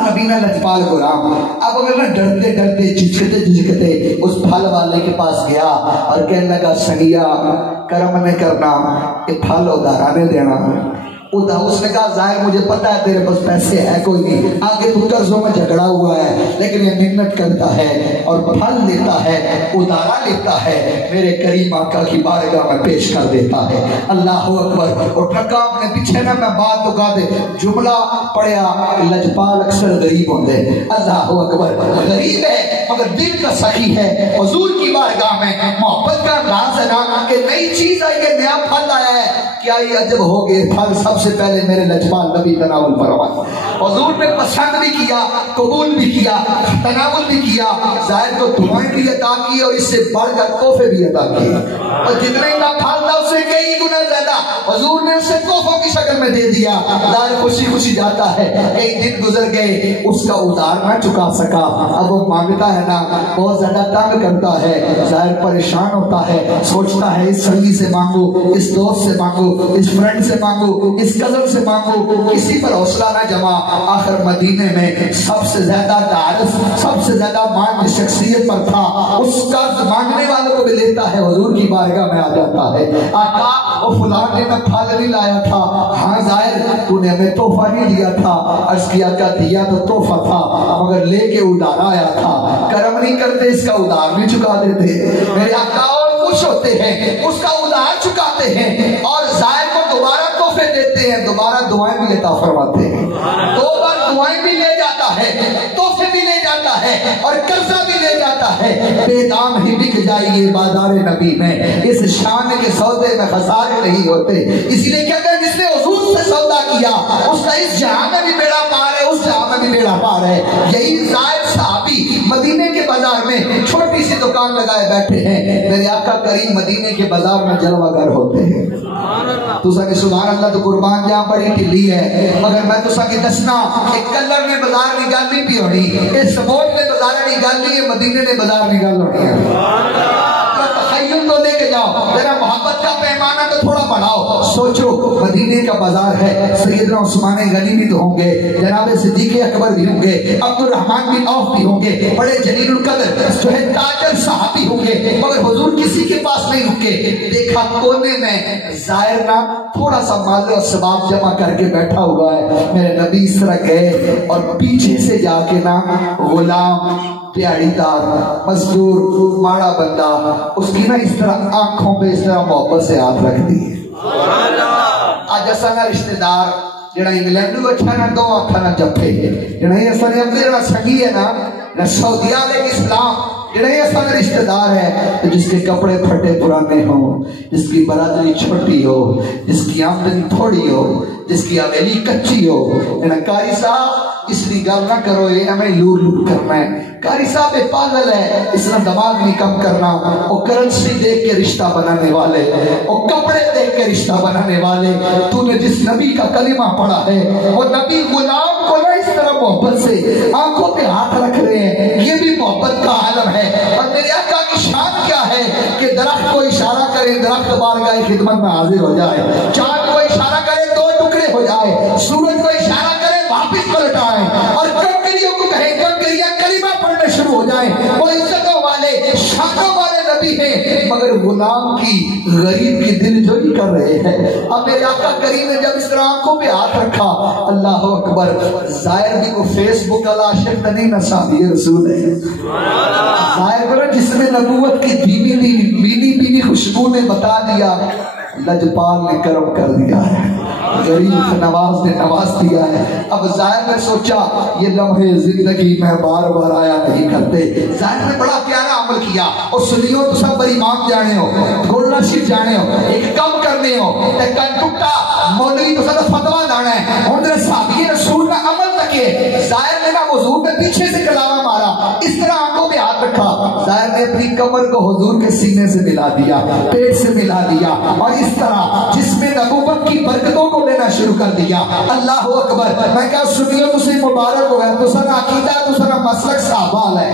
نبی نہ لجپال غلام۔ اب اگر نہ ڈرتے ڈرتے جھجکتے اس پھل والے کے پاس گیا اور کہنے لگا سنگیا کرم نے کرنا، یہ پھل ادھارانے دینا۔ اس نے کہا ظاہر مجھے پتا ہے تیرے پاس پیسے ہے کوئی نہیں، آگے تو قرضوں میں جھگڑا ہوا ہے، لیکن یہ منت کرتا ہے اور پھل لیتا ہے، ادارا لیتا ہے، میرے کریم آقا کی بارگاہ میں پیش کر دیتا ہے۔ اللہ اکبر۔ اور ٹھکا اپنے پیچھے نہ میں بات تو کہا دے جملہ پڑھیا، لجپال اکثر غریب ہوتے۔ اللہ اکبر۔ غریب ہے مگر دل کا سخی ہے، حضور کی بارگاہ میں محبت کا انداز ہے نا کہ نئی چیز آئی ہے، نیا پھل آیا ہے، کیا یہ عجب ہو گئے پھل سب سے پہلے میرے لجپال نبی تناول فرمائے۔ حضور نے پسند بھی کیا، قبول بھی کیا، تناول بھی کیا، ظاہر کو دعائیں بھی عطا کی اور اس سے بڑھ کر تحفے بھی عطا کیے، اور جتنے کا پھل تھا اس سے کئی گنا زیادہ حضور نے اسے تحفوں کی شکل میں دے دیا۔ ظاہر خوشی خوشی جاتا ہے، کئی دن گزر گئے، اس کا ادھار نہ چکا سکا، اب وہ مانگتا ہے نا، بہت زیادہ تنگ کرتا ہے، ظاہر پریشان ہوتا ہے، سوچتا ہے اس سنگی سے مانگو، اس دوست سے مانگو، اس فرینڈ سے مانگو، اس کزن سے مانگو، کسی پر حوصلہ نہ جمع۔ آخر مدینے میں سب سے زیادہ تعارف، سب سے زیادہ مان شخصیت پر تھا، اس کا مانگنے والوں کو بھی لیتا ہے، حضور کی بارگاہ میں آ جاتا ہے۔ آقا وہ فلان نے میں پھل نہیں لایا تھا، ہاں ظاہر تو نے ہمیں تحفہ نہیں دیا تھا، عرض کیا کیا دیا تو تحفہ تھا مگر لے کے ادھار آیا تھا، کرم نہیں کرتے اس کا ادھار بھی چکا دیتے۔ میرے آقا اور خوش ہوتے ہیں، اس کا ادھار چکاتے ہیں اور ظاہر کو دوبارہ تحفے دیتے ہیں، دوبارہ دعائیں بھی عطا فرماتے ہیں، دو بار دعائیں بھی لے جاتا ہے، تحفے بھی لے جاتا ہے اور قرضہ بھی لے جاتا ہے۔ بے دام ہی بک جائیے بازار نبی میں، اس شان کے سودے میں خسارے نہیں ہوتے، اس لیے کہتے ہیں جس نے حضور سے سودا کیا اس کا اس جہاں میں بھی بیڑا پار ہے، اس جہاں میں بھی بیڑا پار ہے۔ یہی زائد صحابی مدینے کے بازار میں چھوٹی سی دکان لگائے بیٹھے ہیں، میرے آقا کریم مدینے کے بازار میں جلوہ گر ہوتے ہیں۔ تو سکے سبحان اللہ تو قربان جہاں بڑی ٹھلی ہے، مگر میں تو سکے دسنا ایک کلر نے بازار نہیں گل نہیں پی ہونی، اس سموج نے بازار نہیں گل نہیں ہے، مدینے نے بازار نہیں گل ہونی ہے۔ تخیل تو لے کے جاؤ، ذرا محبت کا پیمانہ تو تھوڑا بڑھاؤ، سوچو مدینے کا بازار ہے، سیدنا عثمان غنی بھی تو ہوں گے، جناب صدیق اکبر بھی ہوں گے، عبد الرحمن بن عوف بھی ہوں گے، بڑے جلیل القدر جو ہے تاجر صحابی ہوں گے، مگر حضور کسی کے پاس نہیں رکے، دیکھا کونے میں زائر نہ تھوڑا سا مال اور ثواب جمع کر کے بیٹھا ہوا ہے، میرے نبی اس طرح گئے اور پیچھے سے جا کے نا غلام پیاڑی دار مزدور ماڑا بندہ اس کی نا اس طرح آنکھوں پہ اس طرح محبت سے ہاتھ رکھ دی۔ آج ایسا رشتہ دار جڑا انگلینڈ کو اچھا نہ دو آنکھا نہ جپے، جڑا یہ ایسا جڑا سنگی ہے نا سعودیہ علیہ اسلام، جڑا یہ ایسا رشتہ دار ہے جس کے کپڑے پھٹے پرانے ہوں، جس کی برادری چھوٹی ہو، جس کی آمدنی تھوڑی ہو، جس کی حویلی کچی ہو، قاری صاحب اس لیے گل نہ کرو یہ ہمیں لور لور کرنا ہے، قاری صاحب ایک پاگل ہے، اس نے دماغ نہیں کم کرنا، وہ کرنسی دیکھ کے رشتہ بنانے والے، وہ کپڑے دیکھ کے رشتہ بنانے والے، تو نے جس نبی کا کلمہ پڑھا ہے وہ نبی غلام کو نہ اس طرح محبت سے آنکھوں پہ ہاتھ رکھ رہے ہیں، یہ بھی محبت کا عالم ہے۔ اور میرے آقا کی شان کیا ہے کہ درخت کو اشارہ کرے درخت بارگاہ خدمت میں حاضر ہو جائے، چاند کو اشارہ کرے دو ٹکڑے ہو جائے، سورج کو اشارہ کرے واپس پلٹ آئے، اور کنکریوں کو کہیں کنکریاں کلمہ پڑھنے شروع ہو جائیں، وہ عزتوں والے شانوں والے نبی ہیں، مگر غلام کی غریب کی دل جوئی کر رہے ہیں۔ اب میرے آقا کریم نے جب اس طرح آنکھوں پہ ہاتھ رکھا، اللہ اکبر، ظاہر بھی کو فیس بک والا عاشق نہیں نہ صحابی رسول ہے، ظاہر کرو جس میں نبوت کی بیوی خوشبو نے بتا دیا، لجپال نے کرم کر دیا ہے، غریب نواز نے نواز دیا ہے۔ اب ظاہر نے سوچا یہ لمحے زندگی میں بار بار آیا نہیں کرتے، ظاہر نے بڑا پیارا عمل کیا، اور سنیو تو سب بڑی امام جانے ہو، گولنا شیف جانے ہو، ایک کم کرنے ہو، ایک کنٹکٹا مولوی تو سب فتوہ دانا ہے، اور میرے صحابی رسول کا عمل تکے، ظاہر نے نا حضور میں پیچھے سے کلامہ مارا، اس طرح آنکھوں پہ ہاتھ رکھا، ظاہر نے اپنی کمر کو حضور کے سینے سے ملا دیا، پیٹ سے ملا دیا، اور اس طرح جس میں نبوت کی برکتوں کو لینا شروع کر دیا۔ اللہ اکبر، میں کہا سنیو تسی مبارک ہو گئے، تو سنا عقیدہ تو سنا مسلک صحابہ ہے۔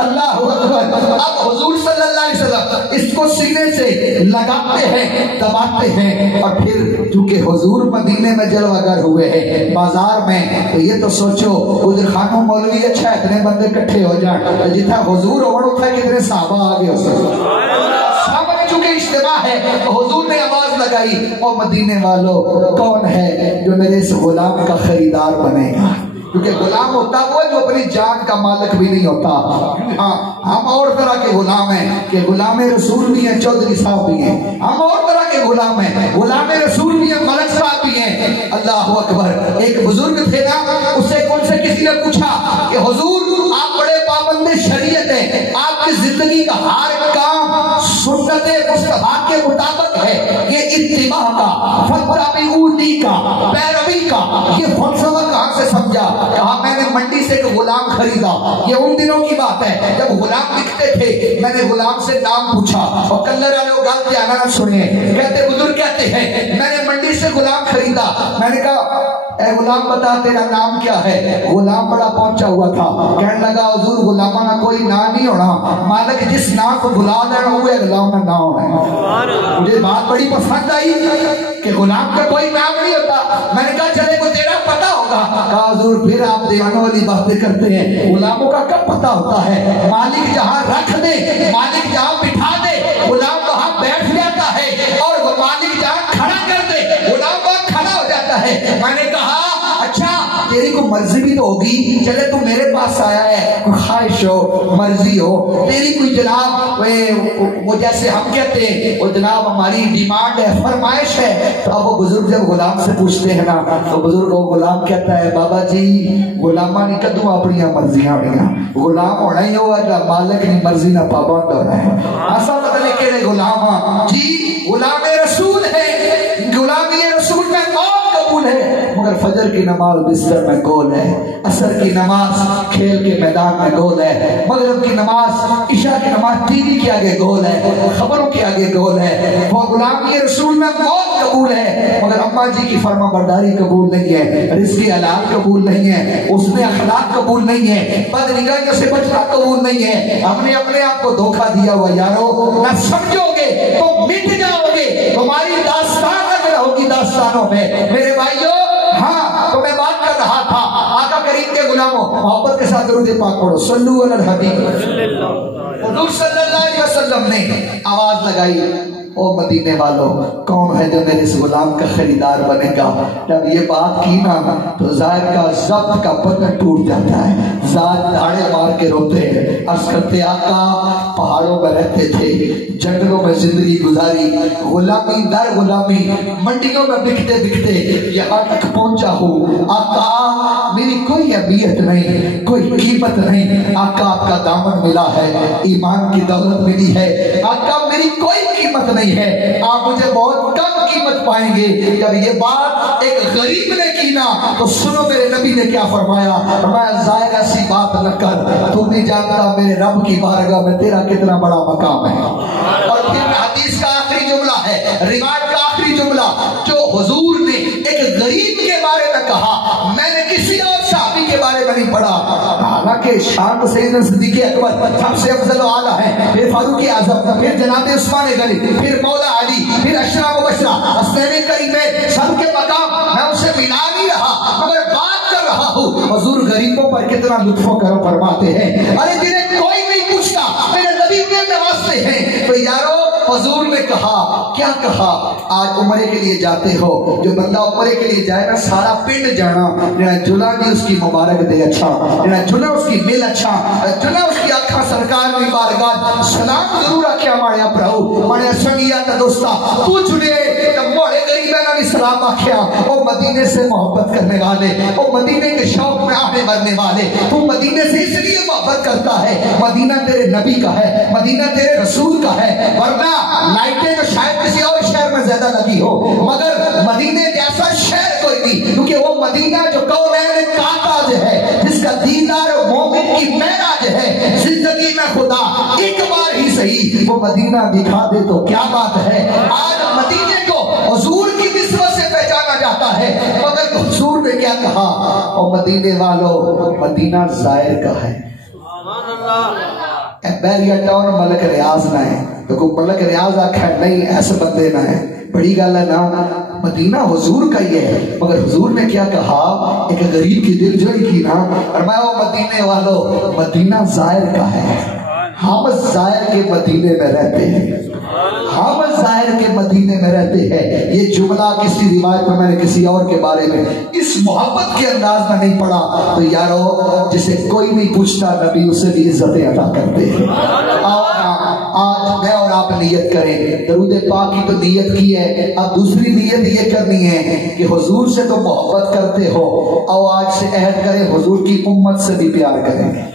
اللہ اکبر، اب حضور صلی اللہ علیہ وسلم اس کو سینے سے لگاتے ہیں، دباتے ہیں، اور پھر چونکہ حضور مدینے میں جلوہ گر ہوئے ہیں بازار میں، تو یہ تو سوچو ادھر خانوں مولوی اچھا اتنے بندے کٹھے ہو جائیں، جتنا حضور ہونا تھا کتنے صحابہ آگے ہو سکتے، چونکہ اجتماع ہے تو حضور نے آواز لگائی، اور مدینے والوں کون ہے جو میرے اس غلام کا خریدار بنے گا؟ کیونکہ غلام ہوتا وہ جو اپنی جان کا مالک بھی نہیں ہوتا۔ ہاں ہم اور طرح کے غلام ہیں کہ غلام رسول بھی ہیں، چودھری صاحب بھی ہیں، ہم اور طرح کے غلام ہیں، غلام رسول بھی ہیں، ملک صاحب بھی ہیں۔ اللہ اکبر، ایک بزرگ تھے نا، اسے کون سے کسی نے پوچھا کہ حضور آپ بڑے پابند شریعت ہیں، آپ کی زندگی کا ہر کام سنت مصطفیٰ کے مطابق ہے، یہ اتباع کا فتابعونی کا پیروی کا یہ فلسفہ کہاں سے سمجھا؟ کہا میں نے منڈی سے ایک غلام خریدا، یہ ان دنوں کی بات ہے جب غلام بکتے تھے، میں نے غلام سے نام پوچھا، اور کلر والے وہ گل جانا نہ سنے، کہتے بزرگ کہتے ہیں میں نے منڈی سے غلام خریدا، میں نے کہا اے غلام بتا تیرا نام کیا ہے؟ غلام بڑا پہنچا ہوا تھا، کہنے لگا حضور غلامہ نہ کوئی نام نہیں ہونا، مالک جس نام کو بلا دینا ہوئے غلام نہ نام ہے۔ مجھے بات بڑی پسند آئی کہ غلام کا کوئی نام نہیں ہوتا، میں نے کہا چلے کو تیرا پتا ہوگا، کہا حضور پھر آپ دیوانوں والی باتیں کرتے ہیں، غلاموں کا کب پتا ہوتا ہے؟ مالک جہاں رکھ دے، مالک جہاں بٹھا دے، غلام وہاں بیٹھ جاتا ہے، اور مالک جہاں کھڑا کر دے، غلام وہاں کھڑا ہو جاتا ہے۔ میں نے کہا اچھا تیری کو مرضی بھی تو ہوگی، چلے تو میرے پاس آیا ہے، کوئی خواہش ہو مرضی ہو تیری، کوئی جناب وہ جیسے ہم کہتے ہیں وہ جناب ہماری ڈیمانڈ ہے، فرمائش ہے، تو اب وہ بزرگ جب غلام سے پوچھتے ہیں نا تو بزرگ وہ غلام کہتا ہے بابا جی غلامہ نہیں کدوں اپنی مرضیاں ہوڑیاں، غلام ہونا ہی ہوا جب مالک نہیں مرضی نہ پابند ہو رہا ہے۔ ایسا پتہ نہیں کہڑے غلام جی غلام رسول ہے، غلام یہ رسول میں موت کو قبول ہے مگر فجر کی نماز بستر میں گول ہے، عصر کی نماز کھیل کے میدان میں گول ہے، مغرب کی نماز عشاء کی نماز ٹی وی کے آگے گول ہے، خبروں کے آگے گول ہے۔ وہ غلامی رسول میں موت قبول ہے مگر اماں جی کی فرما برداری قبول نہیں ہے، رزق حلال قبول نہیں ہے، اس میں اخلاق قبول نہیں ہے، بد نگاہیوں سے بچنا قبول نہیں ہے۔ ہم نے اپنے آپ کو دھوکہ دیا ہوا یارو، نہ سمجھو گے تو مٹ جاؤ گے، تمہاری داستان اگر ہوگی داستانوں میں۔ میرے بھائیو ہاں تو میں بات کر رہا تھا آقا کریم کے غلاموں، محبت کے ساتھ درود پاک پڑھو، صلو علی الحبیب۔ حضور صلی اللہ علیہ وسلم نے آواز لگائی، او مدینے والوں کون ہے جو میرے اس غلام کا خریدار بنے گا؟ جب یہ بات کی نا تو زائد کا ضبط کا بٹن ٹوٹ جاتا ہے، زائد دھاڑے مار کے روتے ہیں، عرض کرتے آقا پہاڑوں میں رہتے تھے، جنگلوں میں زندگی گزاری، غلامی در غلامی، منڈیوں میں بکتے بکتے یہاں تک پہنچا ہوں، آقا میری کوئی اہمیت نہیں، کوئی قیمت نہیں، آقا آپ کا دامن ملا ہے، ایمان کی دولت ملی ہے، آقا میری کوئی قیمت نہیں ہے، آپ مجھے بہت کم قیمت پائیں گے۔ جب یہ بات ایک غریب نے کی نا تو سنو میرے نبی نے کیا فرمایا، فرمایا زائد ایسی بات نہ کر، تو نہیں جانتا میرے رب کی بارگاہ میں تیرا کتنا بڑا مقام ہے۔ اور پھر حدیث کا آخری جملہ ہے، روایت کا آخری جملہ جو حضور نے ایک غریب کے بارے میں کہا، میں نے کسی اور صحابی کے بارے میں نہیں پڑھا، حالانکہ شان سیدنا صدیق اکبر سب سے افضل و اعلیٰ ہے، پھر فاروق اعظم، پھر جناب عثمان غنی، پھر مولا علی، پھر اشرا مبشرہ، حسنین کریمین، سب کے مقام میں اسے ملا نہیں رہا مگر بات کر رہا ہوں حضور غریبوں پر کتنا لطف و کرم فرماتے ہیں۔ ارے جنہیں کوئی نہیں پوچھتا میرے نبی میں نوازتے ہیں، تو یارو حضور نے کہا، کیا کہا؟ آج عمرے کے لیے جاتے ہو، جو بندہ عمرے کے لیے جائے نا سارا پنڈ جانا، جنا دی اس کی مبارک دے اچھا، جنا اس کی مل اچھا، جنا اس کی آنکھاں سرکار کی بارگاہ سلام ضرور آکھیا ماڑیا پراؤ ماڑیا سنگیا تا دوستا تو جڑے موڑے غریبہ نہ سلام آکھیا، او مدینے سے محبت کرنے والے، او مدینے کے شوق میں آنے مرنے والے، تو مدینے سے اس لیے محبت کرتا ہے، مدینہ تیرے نبی کا ہے، مدینہ تیرے رسول کا ہے، ورنہ لائٹیں تو شاید کسی اور شہر میں زیادہ لگی ہو مگر مدینے جیسا شہر کوئی نہیں، کیونکہ وہ مدینہ جو کونین کا تاج ہے، جس کا دیدار مومن کی معراج ہے، زندگی میں خدا ایک بار ہی صحیح وہ مدینہ دکھا دے تو کیا بات ہے۔ آج مدینے کو حضور کی نسبت سے پہچانا جاتا ہے مگر حضور نے کیا کہا، اور مدینے والوں مدینہ زائر کا ہے۔ بیریا ٹاؤن ملک ریاض نہ ہے تو کوئی ملک ریاض آکھا ہے نہیں ایسے بندے نہ ہے، بڑی گل ہے نا، مدینہ حضور کا یہ ہے مگر حضور نے کیا کہا، ایک غریب کی دل جوئی کی نا، فرمایا وہ مدینے والوں مدینہ زائر کا ہے، ہم زائر کے مدینے میں رہتے ہیں، ہم ظاہر کے مدینے میں رہتے ہیں۔ یہ جملہ کسی روایت میں نے کسی اور کے بارے میں اس محبت کے انداز میں نہیں پڑھا، تو یارو جسے کوئی نہیں پوچھتا نبی اسے بھی عزتیں عطا کرتے ہیں۔ آج میں اور آپ نیت کریں، درود پاک کی تو نیت کی ہے، اب دوسری نیت یہ کرنی ہے کہ حضور سے تو محبت کرتے ہو، اور آج سے عہد کریں حضور کی امت سے بھی پیار کریں گے۔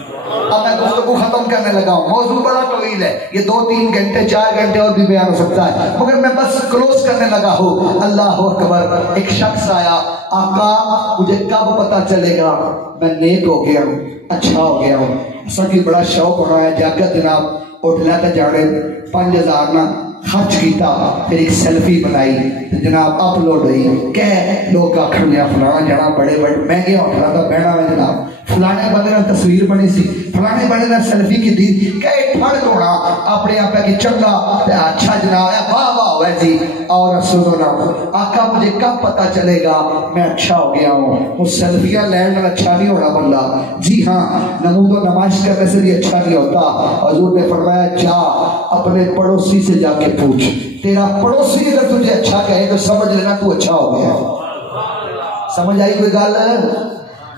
اب میں گفتگو ختم کرنے لگا ہوں، موضوع بڑا طویل ہے، یہ 2-3 گھنٹے 4 گھنٹے اور بھی بیان ہو سکتا ہے مگر میں بس کلوز کرنے لگا ہوں۔ اللہ اکبر، ایک شخص آیا، آقا مجھے کب پتا چلے گا میں نیک ہو گیا ہوں، اچھا ہو گیا ہوں؟ ایسا کہ بڑا شوق ہونا ہے، جاگت جناب اٹھنا تھا جانے 5000 نہ خرچ کیتا، پھر ایک سیلفی بنائی جناب اپلوڈ ہوئی، کہ لوگ آخر لیا فلانا جنا بڑے بڑے مہنگے ہوٹل کا بہنا ہے جناب، فلانے بندے نے تصویر بنی سی، فلانے بندے نے سیلفی کی دی، کہ ٹھڑ توڑا اپنے آپ کی چنگا اچھا جناب ہے، واہ واہ ہوئے جی۔ اور سنو نا آقا مجھے کب پتا چلے گا میں اچھا ہو گیا ہوں؟ وہ سیلفیاں لینڈ میں اچھا نہیں ہونا بندہ، جی ہاں نمود و نمائش کرنے سے بھی اچھا نہیں ہوتا۔ حضور نے فرمایا جا اپنے پڑوسی سے جا کے پوچھ، تیرا پڑوسی اگر تجھے اچھا کہے تو سمجھ لینا تو اچھا ہو گیا۔ سمجھ آئی کوئی گل؟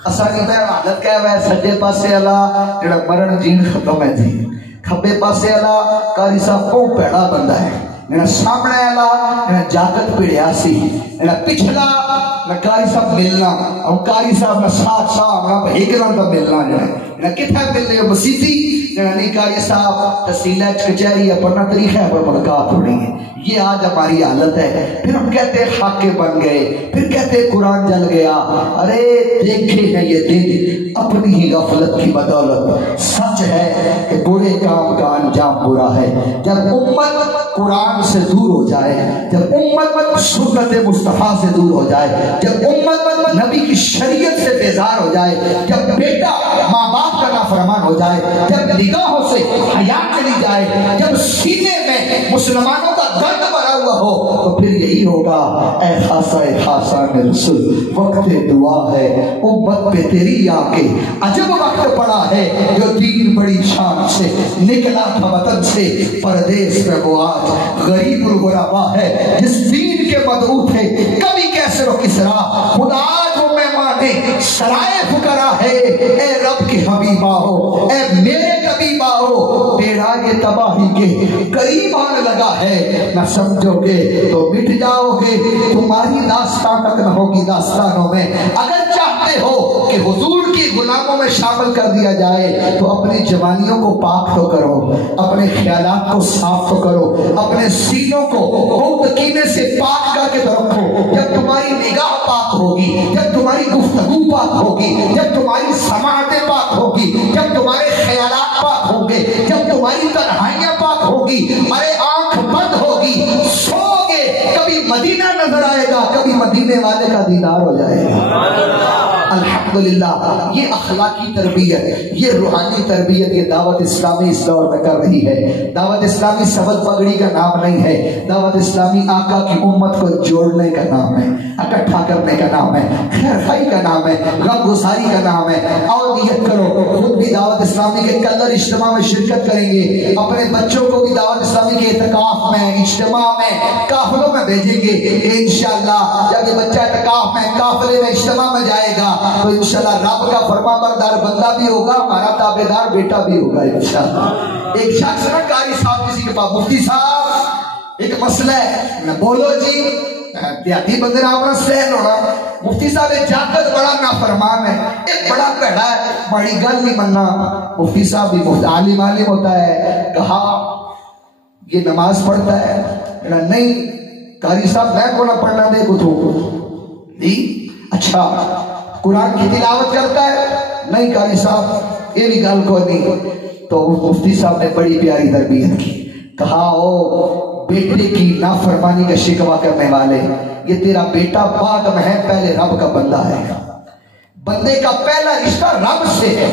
اساں میں حالت کہہ ہے سجے پاسے والا جڑا مرن جین ختم ہے جی، کھبے پاسے والا قاری صاحب کو پیڑا بندہ ہے، میرا سامنے والا میرا جاگت پڑیا سی، میرا پچھلا میں قاری صاحب ملنا اور قاری صاحب میں ساتھ صاحب میں ایک لان کا ملنا جو ہے کتنا ملنے مسیحی نہیں قاری صاحب تحصیل کچہری پڑھنا طریقہ ہے پر ملاقات ہو رہی ہے. یہ آج ہماری حالت ہے. پھر ہم کہتے ہیں خاکے بن گئے, پھر کہتے ہیں قرآن جل گیا. ارے دیکھے ہیں یہ دن اپنی ہی غفلت کی بدولت. سچ ہے کہ برے کام کا انجام برا ہے. جب امت قرآن سے دور ہو جائے, جب امت سنت مصطفیٰ سے دور ہو جائے, جب امت نبی کی شریعت سے بیزار ہو جائے, جب بیٹا ماں باپ کا نافرمان ہو جائے, جب نگاہوں سے حیا چلی جائے, جب سینے میں مسلمانوں کا درد بھرا ہوا ہو, تو پھر یہی ہوگا اے خاصا رسول وقت دعا ہے امت پہ تیری آ کے عجب وقت پڑا ہے. جو دین بڑی شان سے نکلا تھا وطن سے پردیس میں وہ آج غریب الغربا ہے. جس دین کے مدعو تھے کبھی کیسر و کسرا, خدا آج وہ مہمانے سرائے فقرا ہے. اے رب کے حبیبا ہو, اے میرے طبیبا ہو, بیڑا یہ تباہی کے قریب آنے لگا ہے. نہ سمجھو گے تو مٹ جاؤ گے, تمہاری داستان تک نہ ہوگی داستانوں میں. اگر چاہتے ہو کہ حضور کی غلاموں میں شامل کر دیا جائے تو اپنی جوانیوں کو پاک تو کرو, اپنے خیالات کو صاف تو کرو, اپنے سینوں کو بہت کینے سے پاک کر کے رکھو. جب تمہاری نگاہ پاک ہوگی, جب تمہاری گفتگو پاک ہوگی, جب تمہاری سماعتیں پاک ہوگی, جب تمہارے خیالات پاک ہوں گے, جب تمہاری تنہائیاں پاک ہوگی, ارے آنکھ بند ہوگی, سو گے, کبھی مدینہ نظر آئے گا, کبھی مدینے والے کا دیدار ہو جائے گا. الحمدللہ یہ اخلاقی تربیت, یہ روحانی تربیت یہ دعوت اسلامی اس دور میں کر رہی ہے. دعوت اسلامی سبز پگڑی کا نام نہیں ہے, دعوت اسلامی آقا کی امت کو جوڑنے کا نام ہے, اکٹھا کرنے کا نام ہے, خیر خائی کا نام ہے, غم گساری کا نام ہے. اور نیت کرو خود بھی دعوت اسلامی کے کلر اجتماع میں شرکت کریں گے, اپنے بچوں کو بھی دعوت اسلامی کے اعتکاف میں, اجتماع میں, قافلوں میں بھیجیں گے. انشاءاللہ جب یہ بچہ اعتکاف میں, قافلے میں, اجتماع میں جائے گا تو انشاءاللہ رب کا فرما بردار بندہ بھی ہوگا, ہمارا تابعدار بیٹا بھی ہوگا انشاءاللہ. ایک شخص نہ قاری صاحب کسی کے پاس, مفتی صاحب ایک مسئلہ ہے نہ بولو جی, دیہاتی بندے نے اپنا سہل ہونا. مفتی صاحب ایک جاکت بڑا نافرمان ہے, ایک بڑا پیڑا ہے, بڑی گل نہیں مننا. مفتی صاحب بھی عالم ہوتا ہے, کہا یہ نماز پڑھتا ہے, نہیں قاری صاحب میں کو نہ پڑھنا دے کو جی. اچھا قرآن کی تلاوت کرتا ہے, نہیں قاری صاحب یہ بھی گل کو نہیں. تو مفتی صاحب نے بڑی پیاری تربیت کی, کہا او بیٹے کی نافرمانی کا شکوہ کرنے والے, یہ تیرا بیٹا بعد میں ہے, پہلے رب کا بندہ ہے. بندے کا پہلا رشتہ رب سے ہے,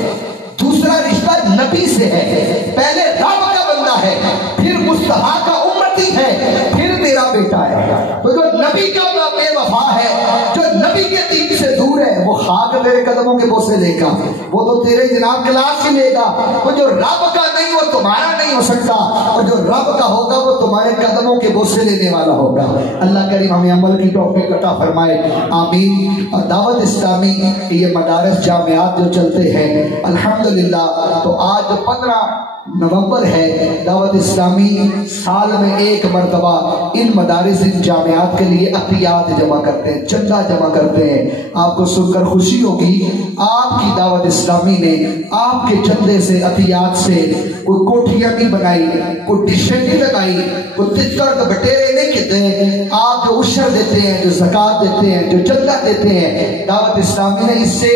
دوسرا رشتہ نبی سے ہے. پہلے رب کا بندہ ہے, پھر مصطفیٰ کا امتی ہے, پھر تیرا بیٹا ہے. تو جو نبی کا بے وفا ہے, جو نبی کے دین سے دور ہے, وہ خاک تیرے قدموں کے بوسے لے گا, وہ تو تیرے جناب کلاس ہی لے گا. وہ جو رب کا نہیں وہ تمہارا نہیں ہو سکتا, اور جو رب کا ہوگا وہ تمہارے قدموں کے بوسے لینے والا ہوگا. اللہ کریم ہمیں عمل کی توفیق عطا فرمائے, آمین. اور دعوت اسلامی یہ مدارس جامعات جو چلتے ہیں الحمدللہ, تو آج 15 نومبر ہے, دعوت اسلامی سال میں ایک مرتبہ ان مدارس ان جامعات کے لیے عطیات جمع کرتے ہیں, چندہ جمع کرتے ہیں. آپ کو سن کر خوشی ہوگی, آپ کی دعوت اسلامی نے آپ کے چندے سے, عطیات سے کوئی کوٹھیاں نہیں بنائی, کوئی ڈشیں نہیں لگائی, کوئی تتر بٹیرے نہیں کھتے. آپ جو عشر دیتے ہیں, جو زکوٰۃ دیتے ہیں, جو چندہ دیتے ہیں, دعوت اسلامی نے اس سے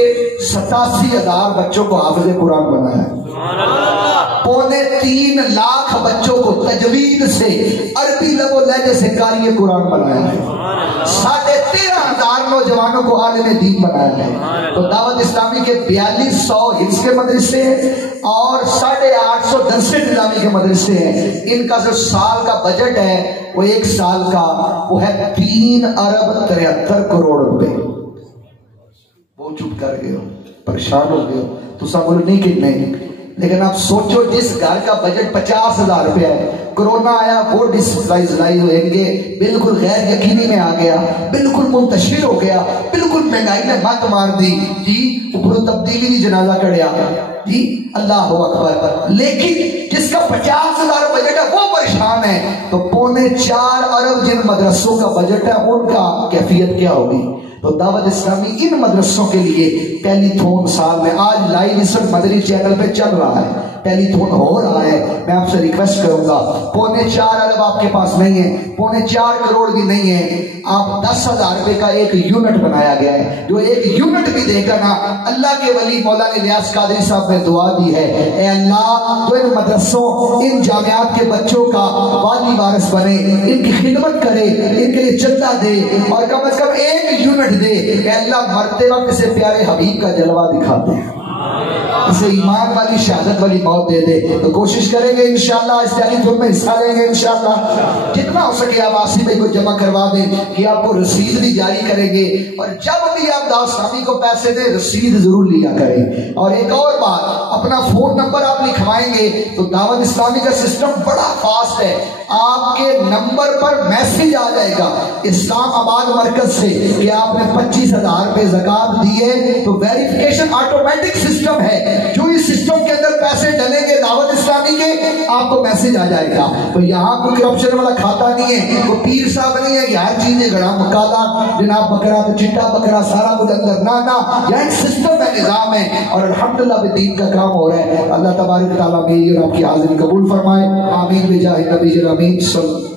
87,000 بچوں کو حافظ قرآن بنایا ہے. 3.25 لاکھ بچوں کو تجوید سے, عربی لب و لہجے سے قاری قرآن بنایا ہے. 13,500 نوجوانوں کو عالم دین بنایا ہے. تو دعوت اسلامی کے 4200 حفظ کے مدرسے ہیں اور 850 درس نظامی کے مدرسے ہیں. ان کا جو سال کا بجٹ ہے وہ ایک سال کا وہ ہے 3 ارب 73 کروڑ روپے. وہ چپ کر گئے ہو, پریشان ہو گئے ہو, تو سب بولو نہیں کتنے. لیکن آپ سوچو جس گھر کا بجٹ 50,000 روپے ہے, کرونا آیا وہ ڈسپلائی ہوئیں گے, بالکل غیر یقینی میں آ گیا, بالکل منتشر ہو گیا, بالکل مہنگائی نے مت مار دی جی, اوپر تبدیلی بھی جنازہ کڑیا جی, اللہ اکبر. لیکن جس کا 50,000 بجٹ ہے وہ پریشان ہے, تو 4.25 ارب جن مدرسوں کا بجٹ ہے ان کا کیفیت کیا ہوگی. تو دعوت اسلامی ان مدرسوں کے لیے ٹیلی تھون سال میں, آج لائیو اس وقت مدری چینل پہ چل رہا ہے, ٹیلی تھون ہو رہا ہے، میں آپ سے ریکویسٹ کروں گا 4.25 ارب آپ کے پاس نہیں ہے، 4.25 کروڑ بھی نہیں ہے، آپ 10,000 روپے کا ایک یونٹ بنایا گیا ہے، جو ایک یونٹ بھی دے گا نا، اللہ کے ولی مولانا الیاس قادری صاحب نے دعا دی ہے، اے اللہ تو ان مدرسوں ان جامعات کے بچوں کا والی وارث بنے، ان کی خدمت کرے، ان کے لیے چندہ دے اور کم از کم ایک یونٹ دے، اے اللہ مرتے وقت اسے پیارے حبیب کا جلوہ دکھاتے ہیں، اسے ایمان والی شہادت والی موت دے دے۔ تو کوشش کریں گے انشاءاللہ اس ٹیلی تھون میں حصہ لیں گے انشاءاللہ، جتنا ہو سکے آپ آصف بھائی کو جمع کروا دیں کہ آپ کو رسید بھی جاری کریں گے، اور جب بھی آپ دعوت اسلامی کو پیسے دیں رسید ضرور لیا کریں۔ اور ایک اور بات، اپنا فون نمبر آپ لکھوائیں گے تو دعوت اسلامی کا سسٹم بڑا فاسٹ ہے، آپ کے نمبر پر میسج آ جائے گا اسلام آباد مرکز سے کہ آپ نے 25,000 روپے زکوٰۃ دی ہے، تو ویریفیکیشن آٹومیٹک سسٹم ہے، جو اس سسٹم کے اندر پیسے ڈلیں گے دعوت اسلامی کے آپ کو میسج آ جائے گا۔ تو یہاں کوئی کرپشن والا کھاتا نہیں ہے، کوئی پیر صاحب نہیں ہے کہ ہر چیز ہے گڑا مکالا جناب بکرا تو چٹا بکرا سارا کچھ اندر، نہ یہ ایک سسٹم ہے، نظام ہے، اور الحمدللہ بھی دین کا کام ہو رہا ہے۔ اللہ تبارک تعالیٰ میری اور آپ کی حاضری قبول فرمائے، آمین بجاہ نبی الامین صلی اللہ علیہ وسلم۔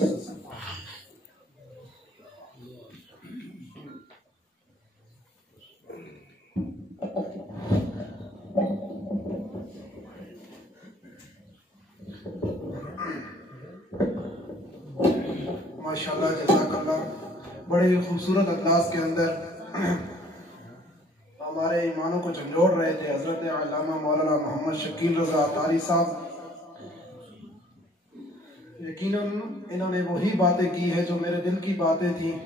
ماشاءاللہ جزاک اللہ، بڑے خوبصورت انداز کے اندر ہمارے ایمانوں کو جھنجھوڑ رہے تھے حضرت علامہ مولانا محمد شکیل رضا عطاری صاحب۔ یقیناً انہوں نے وہی باتیں کی ہے جو میرے دل کی باتیں تھیں،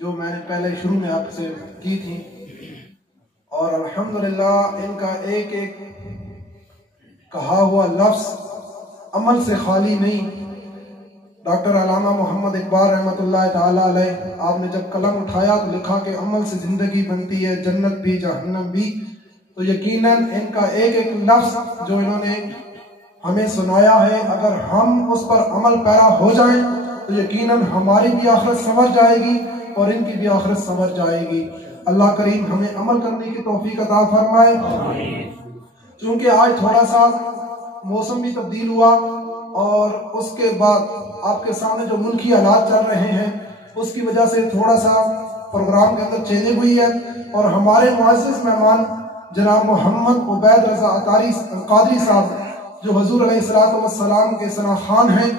جو میں نے پہلے شروع میں آپ سے کی تھی، اور الحمدللہ ان کا ایک ایک کہا ہوا لفظ عمل سے خالی نہیں۔ ڈاکٹر علامہ محمد اقبال رحمۃ اللہ تعالیٰ علیہ، آپ نے جب قلم اٹھایا تو لکھا کہ عمل سے زندگی بنتی ہے، جنت بھی جہنم بھی۔ تو یقیناً ان کا ایک ایک لفظ جو انہوں نے ہمیں سنایا ہے، اگر ہم اس پر عمل پیرا ہو جائیں تو یقیناً ہماری بھی آخرت سنور جائے گی اور ان کی بھی آخرت سنور جائے گی۔ اللہ کریم ہمیں عمل کرنے کی توفیق عطا فرمائے۔ چونکہ آج تھوڑا سا موسم بھی تبدیل ہوا، اور اس کے بعد آپ کے سامنے جو ملکی حالات چل رہے ہیں اس کی وجہ سے تھوڑا سا پروگرام کے اندر چینجنگ ہوئی ہے، اور ہمارے معزز مہمان جناب محمد عبید رضا عطاری قادری صاحب جو حضور علیہ السلام کے ثنا خان ہیں،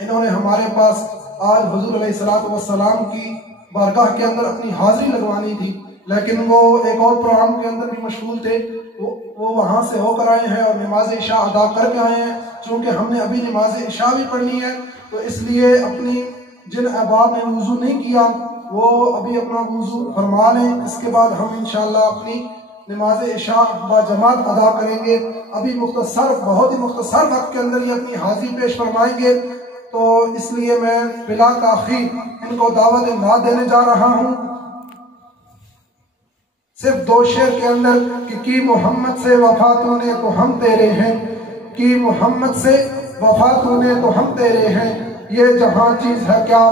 انہوں نے ہمارے پاس آج حضور علیہ السلام کی بارگاہ کے اندر اپنی حاضری لگوانی تھی، لیکن وہ ایک اور پروگرام کے اندر بھی مشغول تھے، وہ وہاں سے ہو کر آئے ہیں اور نماز عشاء ادا کر کے آئے ہیں۔ چونکہ ہم نے ابھی نماز عشاء بھی پڑھنی ہے تو اس لیے اپنی جن احباب نے وضو نہیں کیا وہ ابھی اپنا وضو فرما لیں، اس کے بعد ہم انشاءاللہ اپنی نماز عشاء با جماعت ادا کریں گے۔ ابھی بہت ہی مختصر وقت کے اندر یہ اپنی حاضری پیش فرمائیں گے، تو اس لیے میں بلا تاخیر ان کو دعوت نعت دینے جا رہا ہوں۔ صرف 2 شعر کے اندر کہ کی محمد سے وفا تو نے تو ہم تیرے ہیں، کی محمد سے وفا تو نے تو ہم تیرے ہیں، یہ جہاں چیز ہے کیا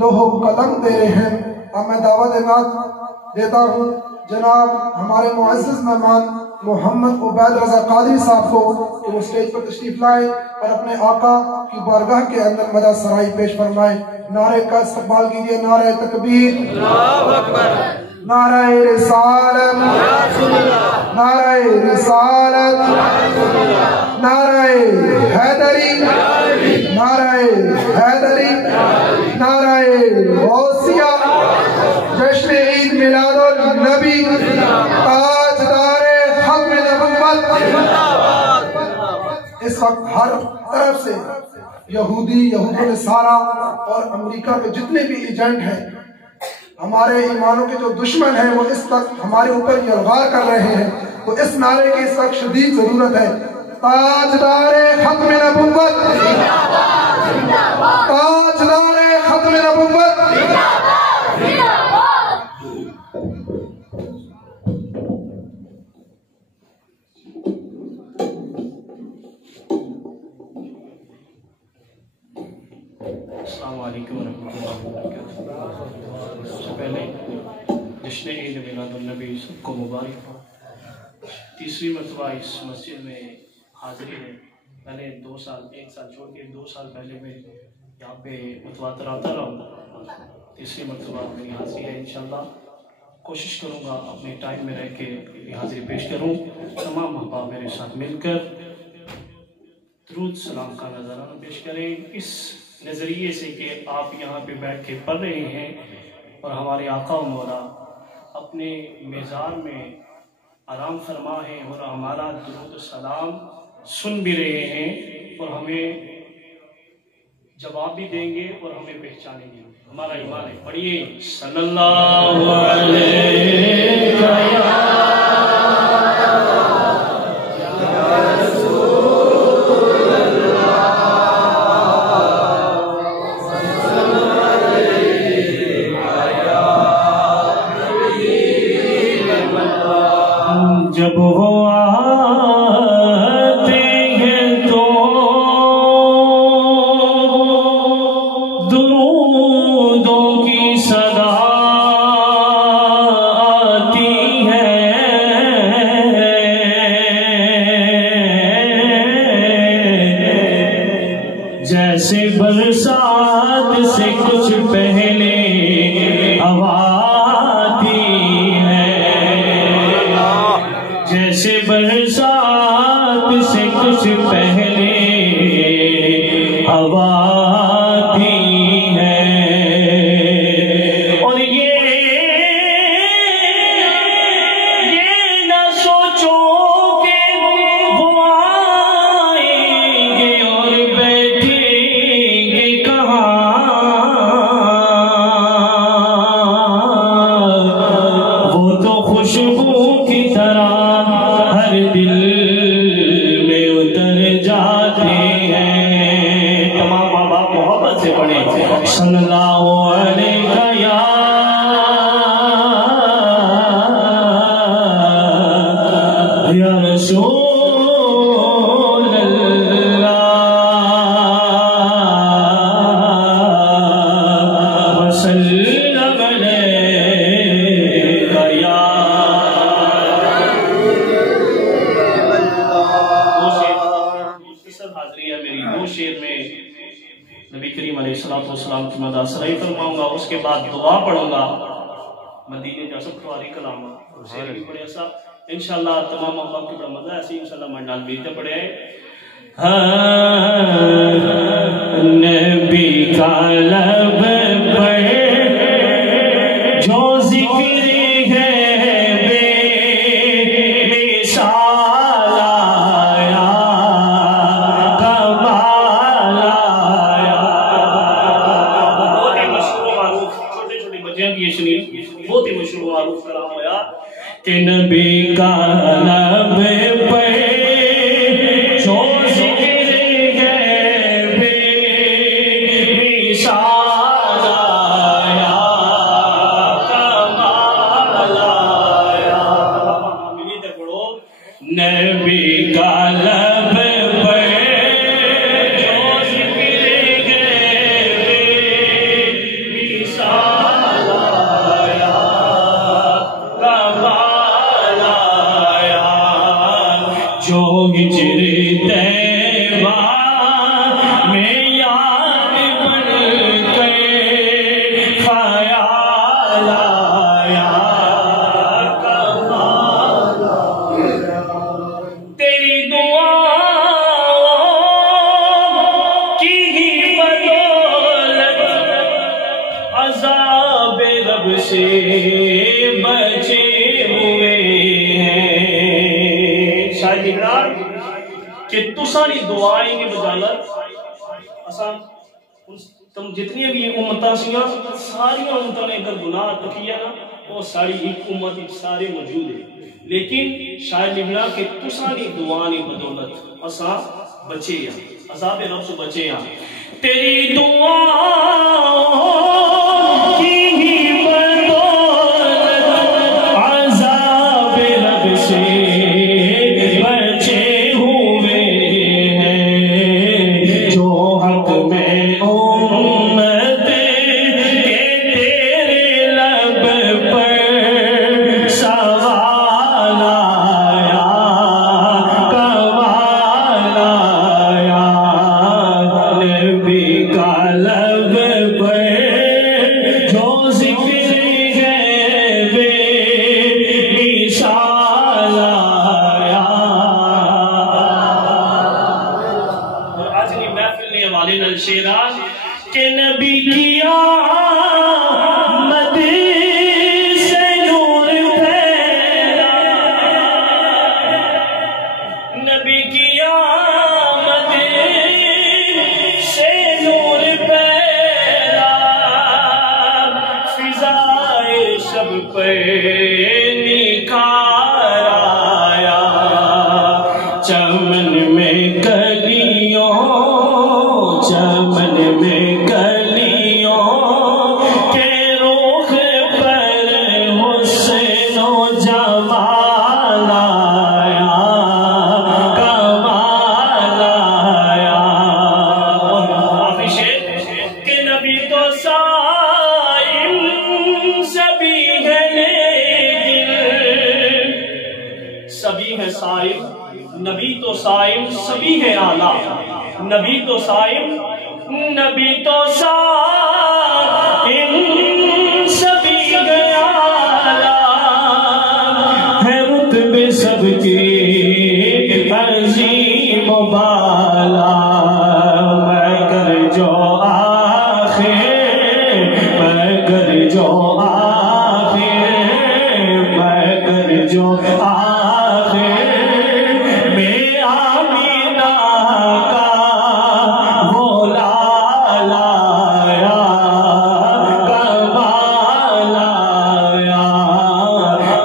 لوح و قلم تیرے ہیں۔ اب میں دعوت نعت دیتا ہوں جناب ہمارے معزز مہمان محمد عبید رضا قادری صاحب کو کہ وہ اسٹیج پر تشریف لائے اور اپنے آقا کی بارگاہ کے اندر مدح سرائی پیش فرمائے۔ نعرے کا استقبال کیجئے، نعرہ تکبیر، اللہ اکبر، نعرہ رسالت، نعرہ رسالت، نعرہ حیدری، نعرہ حیدری، نعرہ غوثیہ، جشن عید میلاد النبی، تاجدار ختم نبوت۔ اس وقت ہر طرف سے یہودی، یہود النصارہ اور امریکہ کے جتنے بھی ایجنٹ ہیں، ہمارے ایمانوں کے جو دشمن ہیں، وہ اس وقت ہمارے اوپر یلغار کر رہے ہیں، تو اس نعرے کی اس وقت شدید ضرورت ہے۔ تاجدار ختم نبوت، تاجدار ختم نبوت، السلام علیکم ورحمۃ اللہ وبرکاتہ۔ سب سے پہلے جشن عید میلاد النبی سب کو مبارک ہو۔ تیسری مرتبہ اس مسجد میں حاضری ہے۔ پہلے 2 سال 1 سال چھوڑ کے 2 سال پہلے میں یہاں پہ متواتر آتا رہا ہوں، تیسری مرتبہ میری حاضری ہے انشاءاللہ۔ کوشش کروں گا اپنے ٹائم میں رہ کے یہ حاضری پیش کروں، تمام احباب میرے ساتھ مل کر درود سلام کا نظرانہ پیش کریں، اس نظریے سے کہ آپ یہاں پہ بیٹھ کے پڑھ رہے ہیں اور ہمارے آقا و مولا اپنے میزار میں آرام فرما ہے اور ہمارا درود و سلام سن بھی رہے ہیں اور ہمیں جواب بھی دیں گے اور ہمیں پہچانیں گے۔ ہمارا ایمان ہے، پڑھیے صلی اللہ علیہ جب وہ آتے ہیں تو درودوں کی صدا آتی ہے، جیسے برسات سے کچھ پہلے ہوا جیسے برسات سے کچھ پہلے ہوا آتی ہے، اور یہ نہ سوچو کہ وہ آئیں گے اور بیٹھیں گے کہاں، وہ تو خوشبو کی طرح ہر دل میں اتر جاتے ہیں۔ تمام ماں باپ محبت سے پڑھیں صلی اللہ علیہ یا رسول اللہ وسلم علیہ یا شعر میں نبی کریم علیہ السلام کی مدح سرائی فرماؤں گا، اس کے بعد دعا پڑھوں گا، مدینے کا سب خواری کلام شعر بھی پڑھے ایسا انشاءاللہ تمام احباب کی بڑا مزہ ہے، ایسی انشاءاللہ منڈال بیتے پڑھے نبی کا لب پر جو ذکر ہے بے مثال آیا، کمال آیا، بہت ہی مشہور و معروف چھوٹے چھوٹے بچیاں کی شریف بہت ہی مشہور و معروف کلام ہوا کہ نبی کا لب پر جو ذکر ہے بے مثال آیا، کمال آیا، ملی تک پڑھو نبی کا لب پر جو ذکر ہے بے مثال آیا، کمال آیا، جو ہجر طیبہ میں یاد بن کر خیال آیا، کمال آیا، تیری دعا کی ہی بدولت عذاب رب سے بچے ہوئے ہیں۔ شاید اقرار کہ تسانی دعائیں کی بجالت اسان تم جتنی بھی امتاں سیاں ساری امتاں نے اگر گناہ تو کیا نا وہ ساری ایک امت سارے موجود ہیں، لیکن شاید اقرار کہ تسانی دعائیں بدولت اسان بچے ہیں، عذاب رب سے بچے ہیں، تیری دعا کی ہی بدولت عذاب رب سے بچے ہوئے ہیں، جو حق میں امت کے تیرے لب پر سوال آیا، کمال آیا، ہے صائم، نبی تو صائم سبھی ہے آلہ، نبی تو صائم، نبی تو صائم سبھی ہے آلہ، ہے رتبے سب کے عظیم و بالا، میں کر جو آخر، میں کر جو آخر، میں کر جو آخر میں آمینہ کا وہ لالا یا کمال آیا،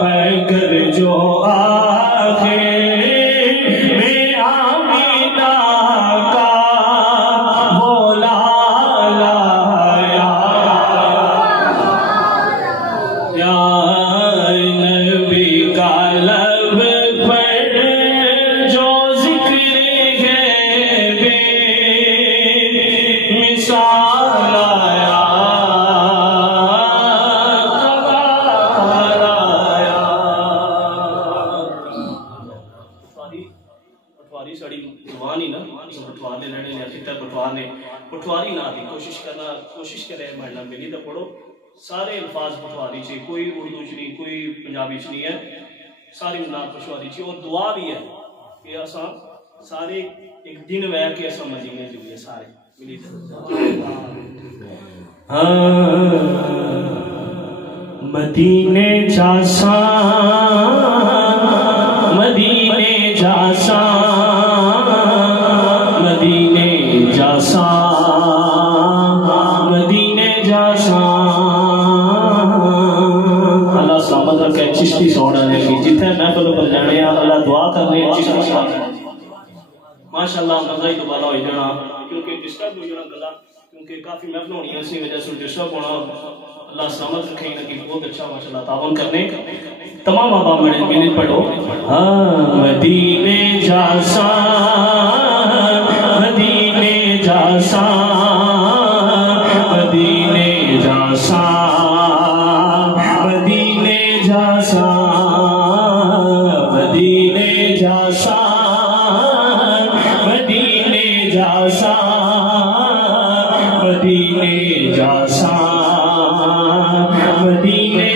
میں کر جو آخر میں آمینہ کا وہ لالا یا نبی کا لب پر جو ذکر ہے بے مثال آیا، کمال آیا۔ پٹواری ساڑی زبان ہی نا، پٹوار نے لڑے لیا خطہ پٹوار نے پٹواری نہ دی، کوشش کرے مہنہ ملی تو پڑھو سارے الفاظ پٹواری چاہیے، کوئی اردو چ نہیں، کوئی پنجابی چ نہیں ہے، ساری منات پٹواری چاہیے، اور دعا بھی ہے کہ ایسا سارے ایک دن وے کے ایسا مدینے جو ہے سارے ملی مدینے جاساں، مدینے جاساں، مدینے جاساں، مدینے جاساں، اللہ سلامت رکھے چشتی سونا ہے کہ جتنے محفل پر جانے ہیں اللہ دعا کرنے چشتی سونا ماشاءاللہ مزہ ہی دوبارہ ہوئی جانا، کیونکہ ڈسٹرب ہو جانا گلا، کیونکہ کافی محفل ہونی ہے، اسی وجہ سے ڈسٹرب ہونا، اللہ سلامت رکھیں گے کہ بہت اچھا ماشاءاللہ تعاون کرنے تمام آبا منت پڑھو مدینے جاساں، مدینے جاساں، مدینے جاساں، مدینے جاساں، مدینے جاساں، مدینے جاساں، مدینے جاساں، مدینے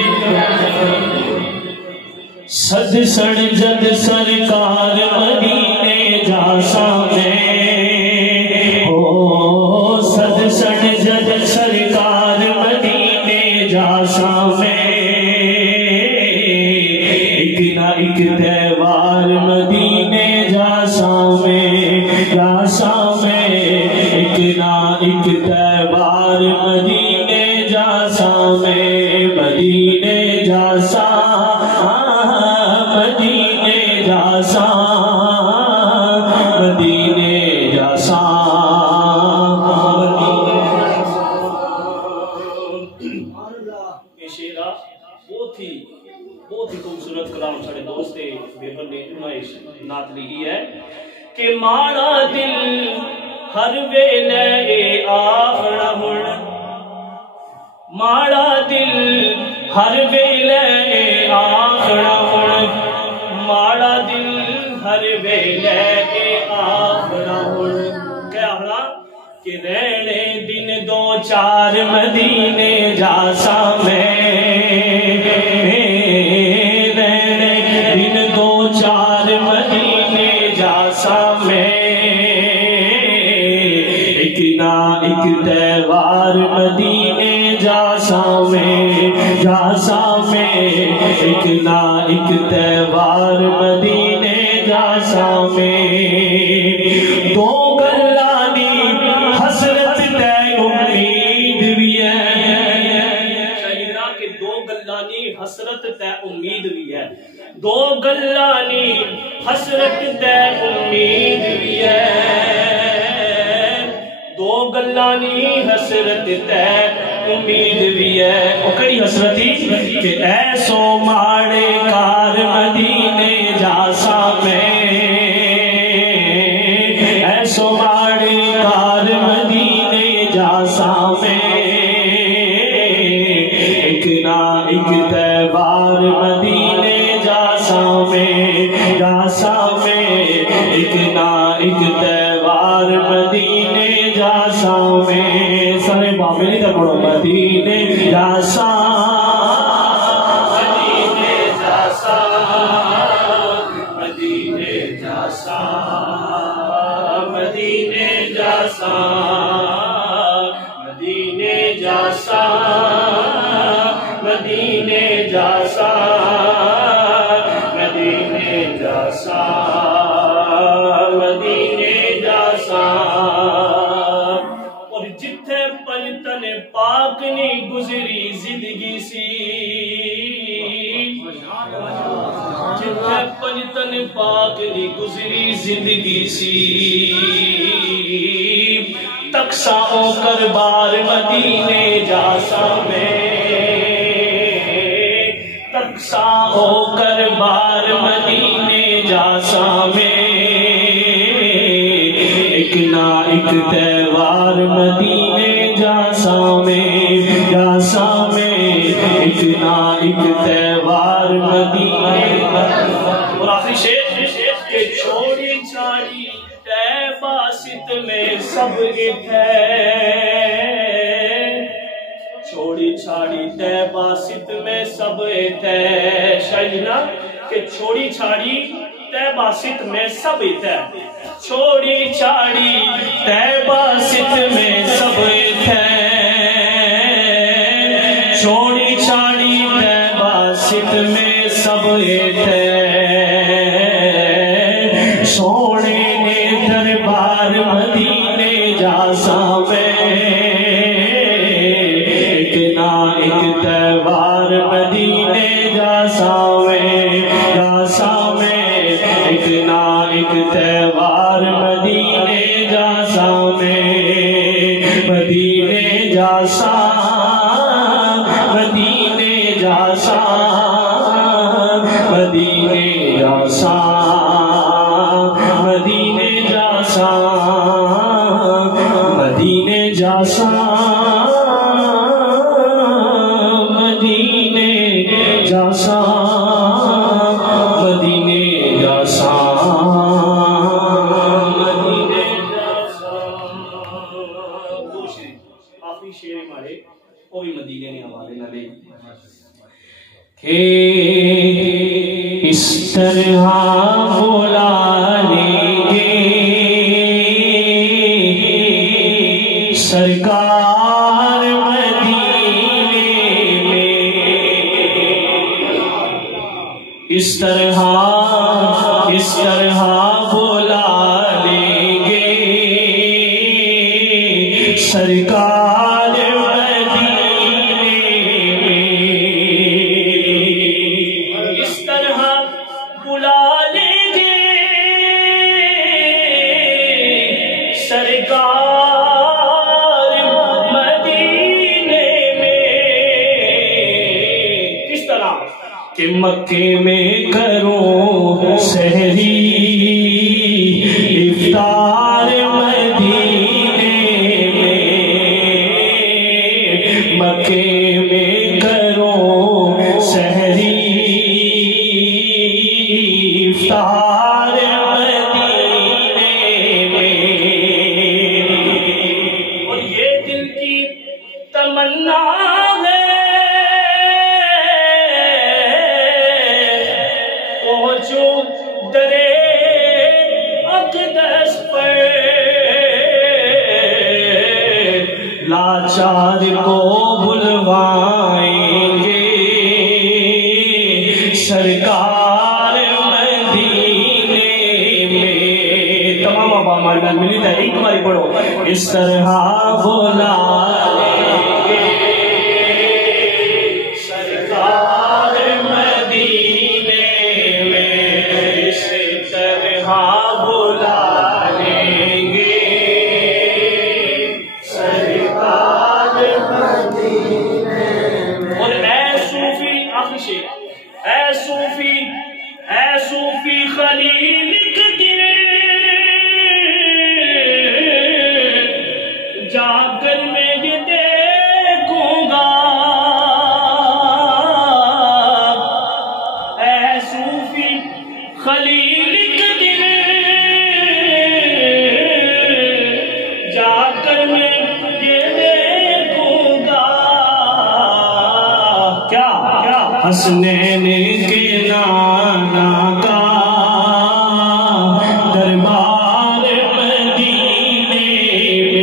صد سڑ جد سرکار مدینے جاساں میں ہو، صد سڑ جد سرکار مدینے جاساں میں، ایک نہ ایک تہوار مدینے جاساں میں، جاساں میں ایک نہ ایک تہوار مدینے جاساں میں، مدینے جاساں، مدینے جاساں، مدینے جاساں، یہ شعرہ بہت ہی خوبصورت کلام سارے دوست بیبر نے نعت لکھی ہے کہ ماڑا دل ہر ویلے آخنا ہن، ماڑا دل ہر ویلے آخنا ہن، ماڑا دل ہر ویلے آخنا ہن، کیا ہونا کہ رہنے دن دو چار مدینے جاساں میں، رہنے دن دو چار مدینے جاساں میں، ایک نہ ایک تہوار مدینے جاساں میں، جاساں میں ایک نہ ایک تہوار مدینے جاساں میں، دو گلانی حسرت تے امید بھی ہے، شاہدرہ کہ دو گلانی حسرت تے امید بھی ہے، دو گلانی حسرت تے امید بھی ہے، دو گلانی حسرت تے امید بھی ہے، وہ کڑی حسرتی کہ ایسو ماڑے کار مدینے جاساں میں، ایسو ماڑے کار مدینے جاساں میں، ایک نہ ایک تہوار مدینے جاساں میں، جاساں جاسا مدینے جاسا مدینے جاسا مدینے جاسا مدینے جاسا اور جتھے پنجتن پاک نی گزری زندگی سی جتھے پنجتن پاک نی گزری زندگی سی تکسا او کر بار مدینے جاسا میں تکسا او کر بار مدینے جاسا میں ایک نہ ایک تہوار مدینے جاسا میں جاسا میں ایک نہ ایک تہوار مدینے اور آخری شعر کہ چھوڑی چھاڑی طیبہ ست میں سب ایک ہے چھوڑی چھاڑی طیبہ ست میں سب ایک ہے شاہدنا کہ چھوڑی چھاڑی طیبہ ست میں سب ایک ہے چھوڑی چھاڑی طیبہ ست میں سب ایک ہے چھوڑی چھاڑی طیبہ ست میں سب ایک ہے سونے نے دربار مدینے جاسا میں ایک نہ ایک تہوار مدینے جاسا میں جاسا میں ایک نہ ایک تہوار مدینے جاسا میں مدینے جاسا مدینے جاسا مدینے جاسا مدینے جاسا مدینے جاسا مدینے جاسا مدینے جاسا مدینے جاسا آخری شعر ہمارے وہ بھی مدینے نے حوالے نہ لے کہ اس طرح بلا لیں گے سرکار مدینے میں اس طرح بلا لیں گے سرکار مدینے میں اس طرح بلا لیں گے سرکار مدینے میں کس طرح کہ مکے میں کروں سحری افطار مدینے میں مکے میں کروں سحری افطار مدینے میں اور یہ دل کی تمنا ہے پہنچو درے اقدس پر لاچار کو بلوائیں گے سرکار مدینے میں تمام آبا مردان ملی تھا ایک باری پڑھو اس طرح بولا سرکار مدینے میں اس طرح بولا لیں گے سرکار مدینے میں اور اے صوفی آخری شعر اے صوفی خلیل کے دل جا کر میں یہ دیکھوں گا اے صوفی خلیل کے دل جا کر میں یہ دیکھوں گا کیا حسنین کے نانا کا دربار مدینے میں